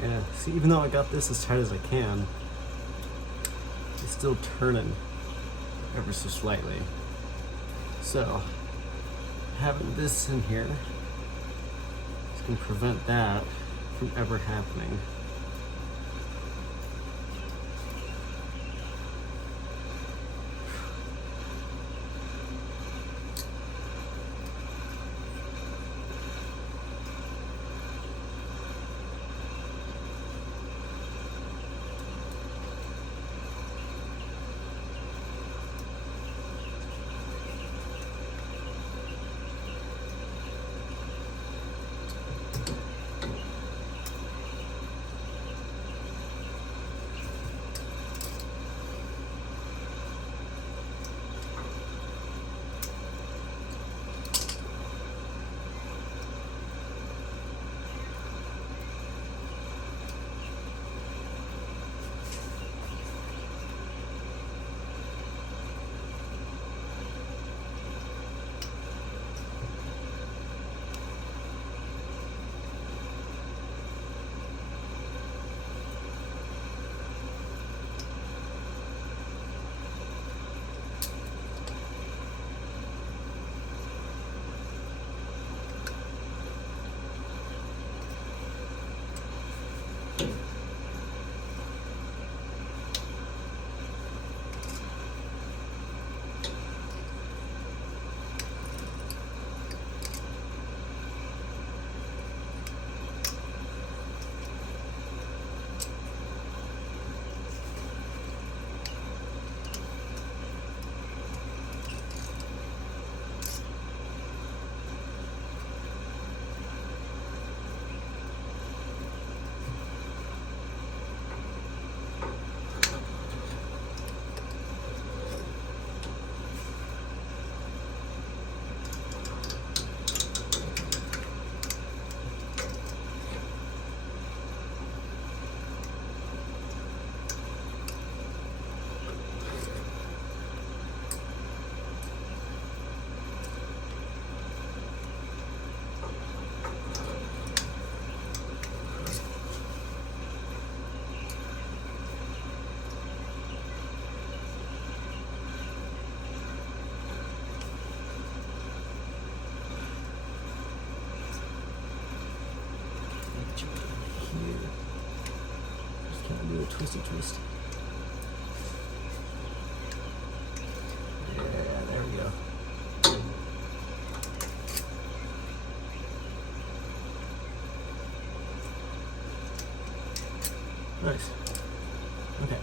Yeah, see, even though I got this as tight as I can, it's still turning ever so slightly. So, having this in here is going to prevent that from ever happening. Twisty twist. Yeah, there we go. Nice. Okay.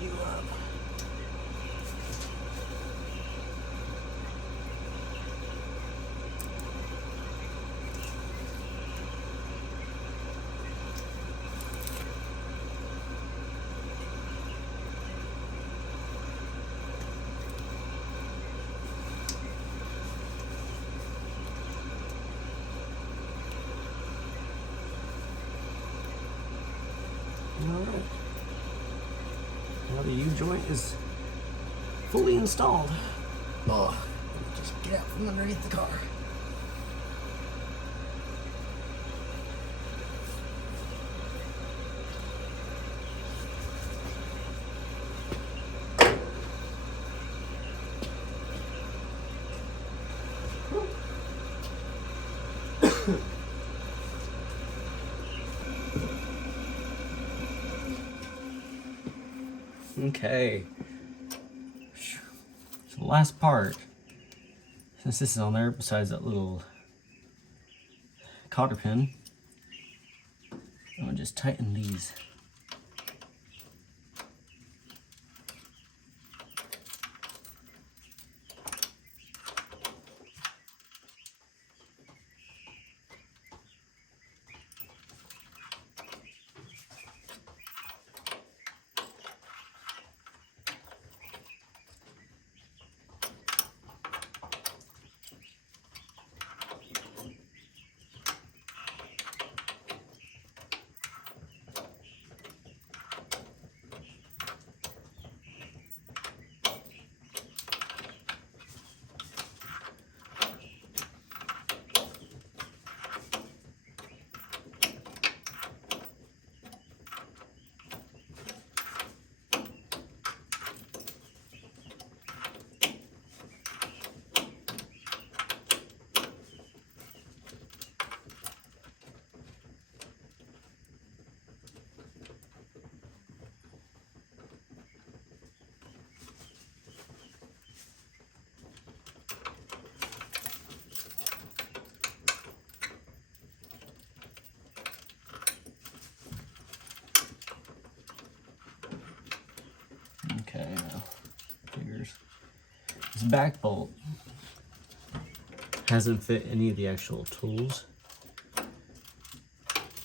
You up. locking joint is fully installed. Oh, let me just get out from underneath the car. Okay. So the last part, since this is on there, besides that little cotter pin, I'm gonna just tighten these. Okay, now figures. This back bolt hasn't fit any of the actual tools.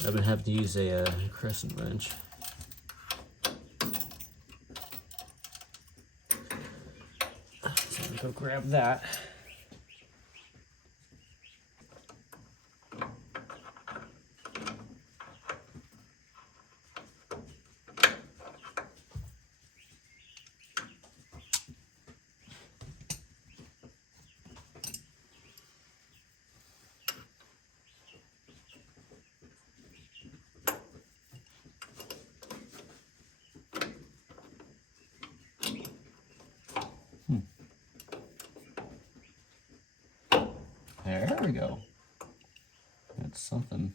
I've been having to use a crescent wrench. So I'm gonna go grab that. There we go. That's something.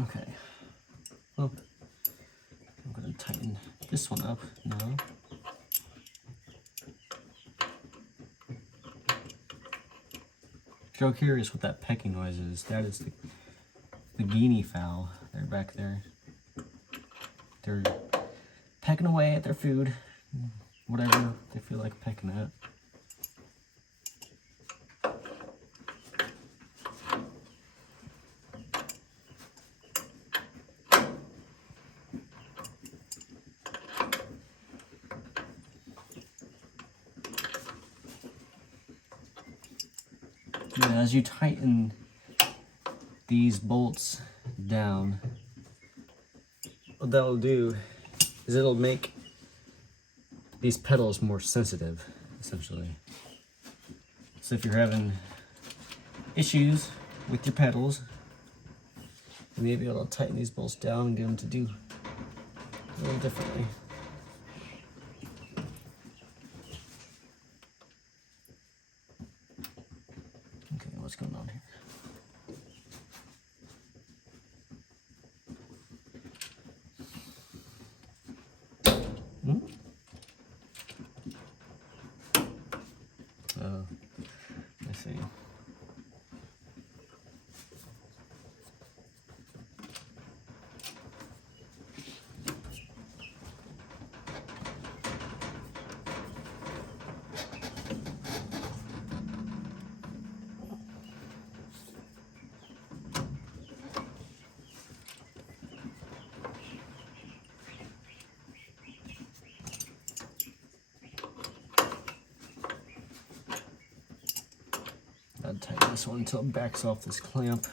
Okay. Oh, I'm gonna tighten this one up now. If you're curious what that pecking noise is, that is the guinea fowl. They're back there. They're pecking away at their food, whatever they feel like pecking at. Yeah, as you tighten these bolts down, what that'll do is it'll make these pedals more sensitive, essentially. So if you're having issues with your pedals, you may be able to tighten these bolts down and get them to do a little differently. Okay, what's going on here? Oh, I see. this one until it backs off this clamp.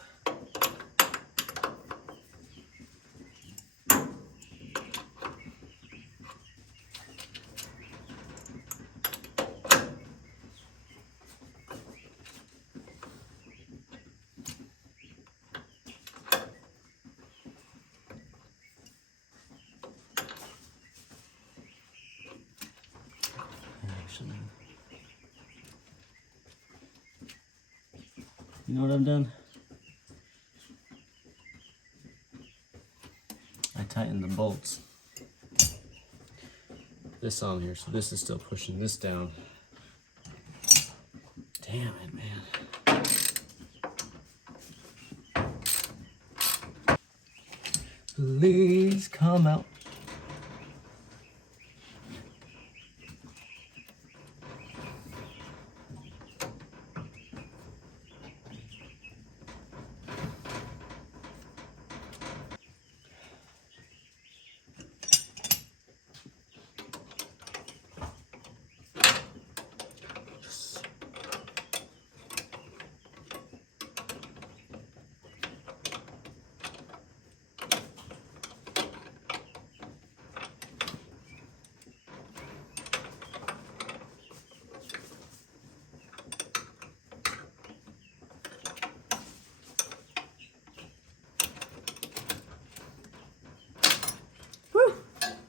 You know what I've done? I tightened the bolts. This on here, so this is still pushing this down. Damn it, man. Please come out.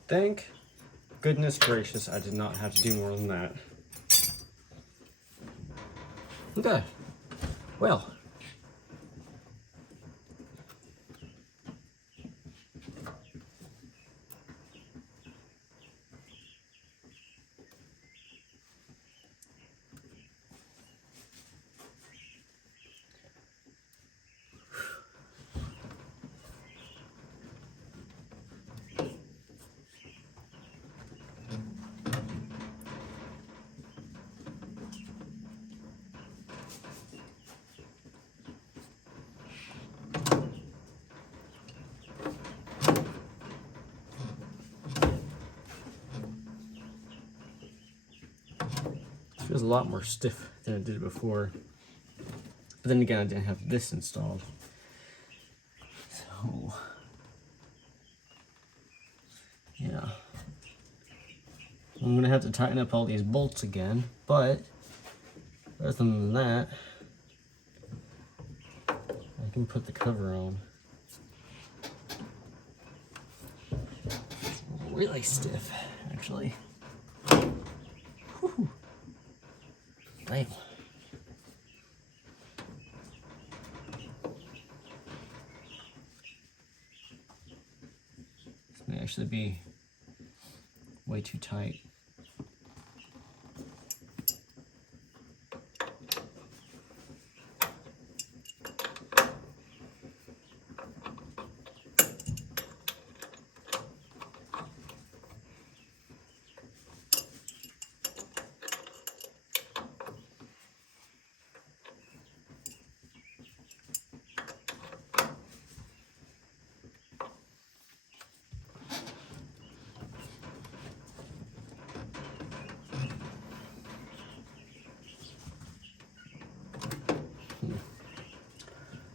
Thank goodness gracious I did not have to do more than that. Okay, well. Feels a lot more stiff than it did before. But then again, I didn't have this installed. So, yeah. I'm gonna have to tighten up all these bolts again, but other than that, I can put the cover on. It's really stiff, actually. Whew. Right. This may actually be way too tight.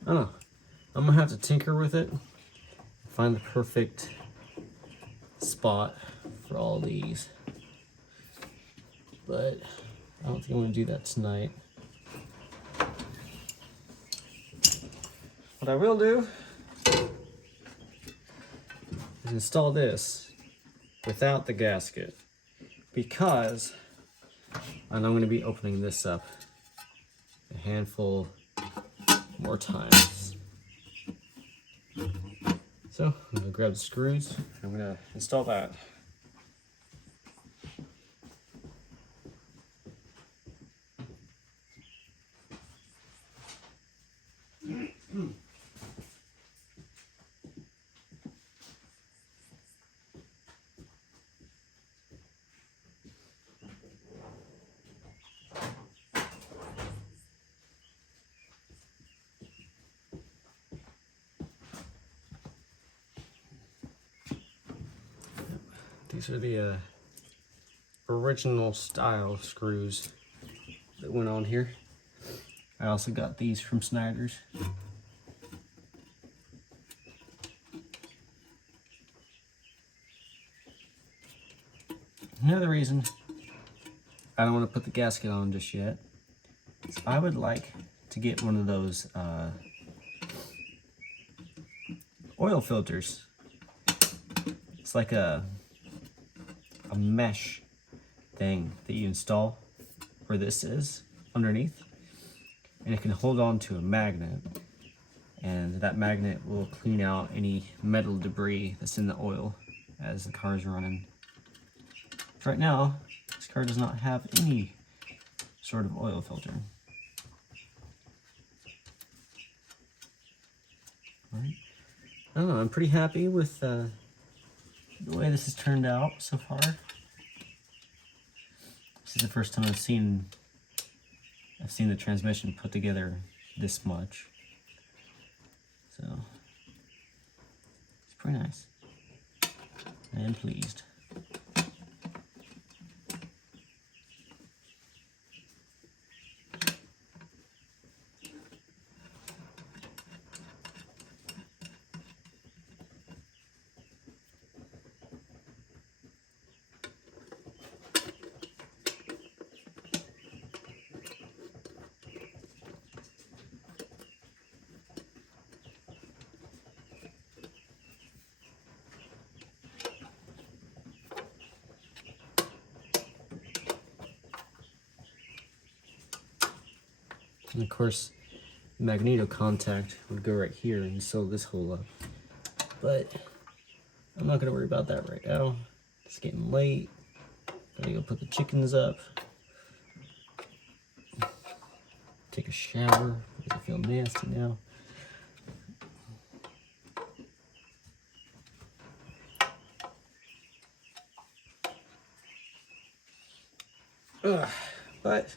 I don't know. I'm gonna have to tinker with it, find the perfect spot for all these. But I don't think I'm gonna do that tonight. What I will do is install this without the gasket, because I know I'm gonna be opening this up a handful more times. So I'm gonna grab the screws. I'm gonna install that. These are the original style screws that went on here. I also got these from Snyder's. Another reason I don't want to put the gasket on just yet is I would like to get one of those oil filters. It's like a mesh thing that you install where this is underneath, and it can hold on to a magnet, and that magnet will clean out any metal debris that's in the oil as the car is running. Right now, this car does not have any sort of oil filter. Right. I don't know, I'm pretty happy with the way this has turned out so far. This is the first time I've seen the transmission put together this much. So it's pretty nice. I am pleased. And of course, the magneto contact would go right here and sew this hole up. But I'm not gonna worry about that right now. It's getting late. Gotta go put the chickens up. Take a shower because I feel nasty now. But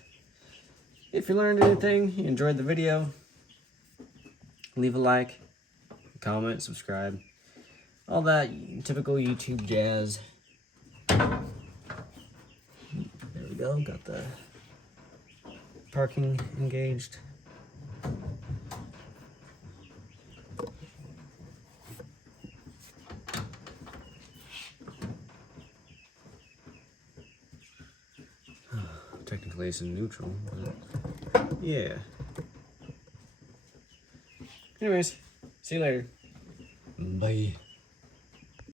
if you learned anything, you enjoyed the video, leave a like, comment, subscribe, all that typical YouTube jazz. There we go, got the parking engaged. Technically it's in neutral, but yeah. Anyways, see you later. Bye.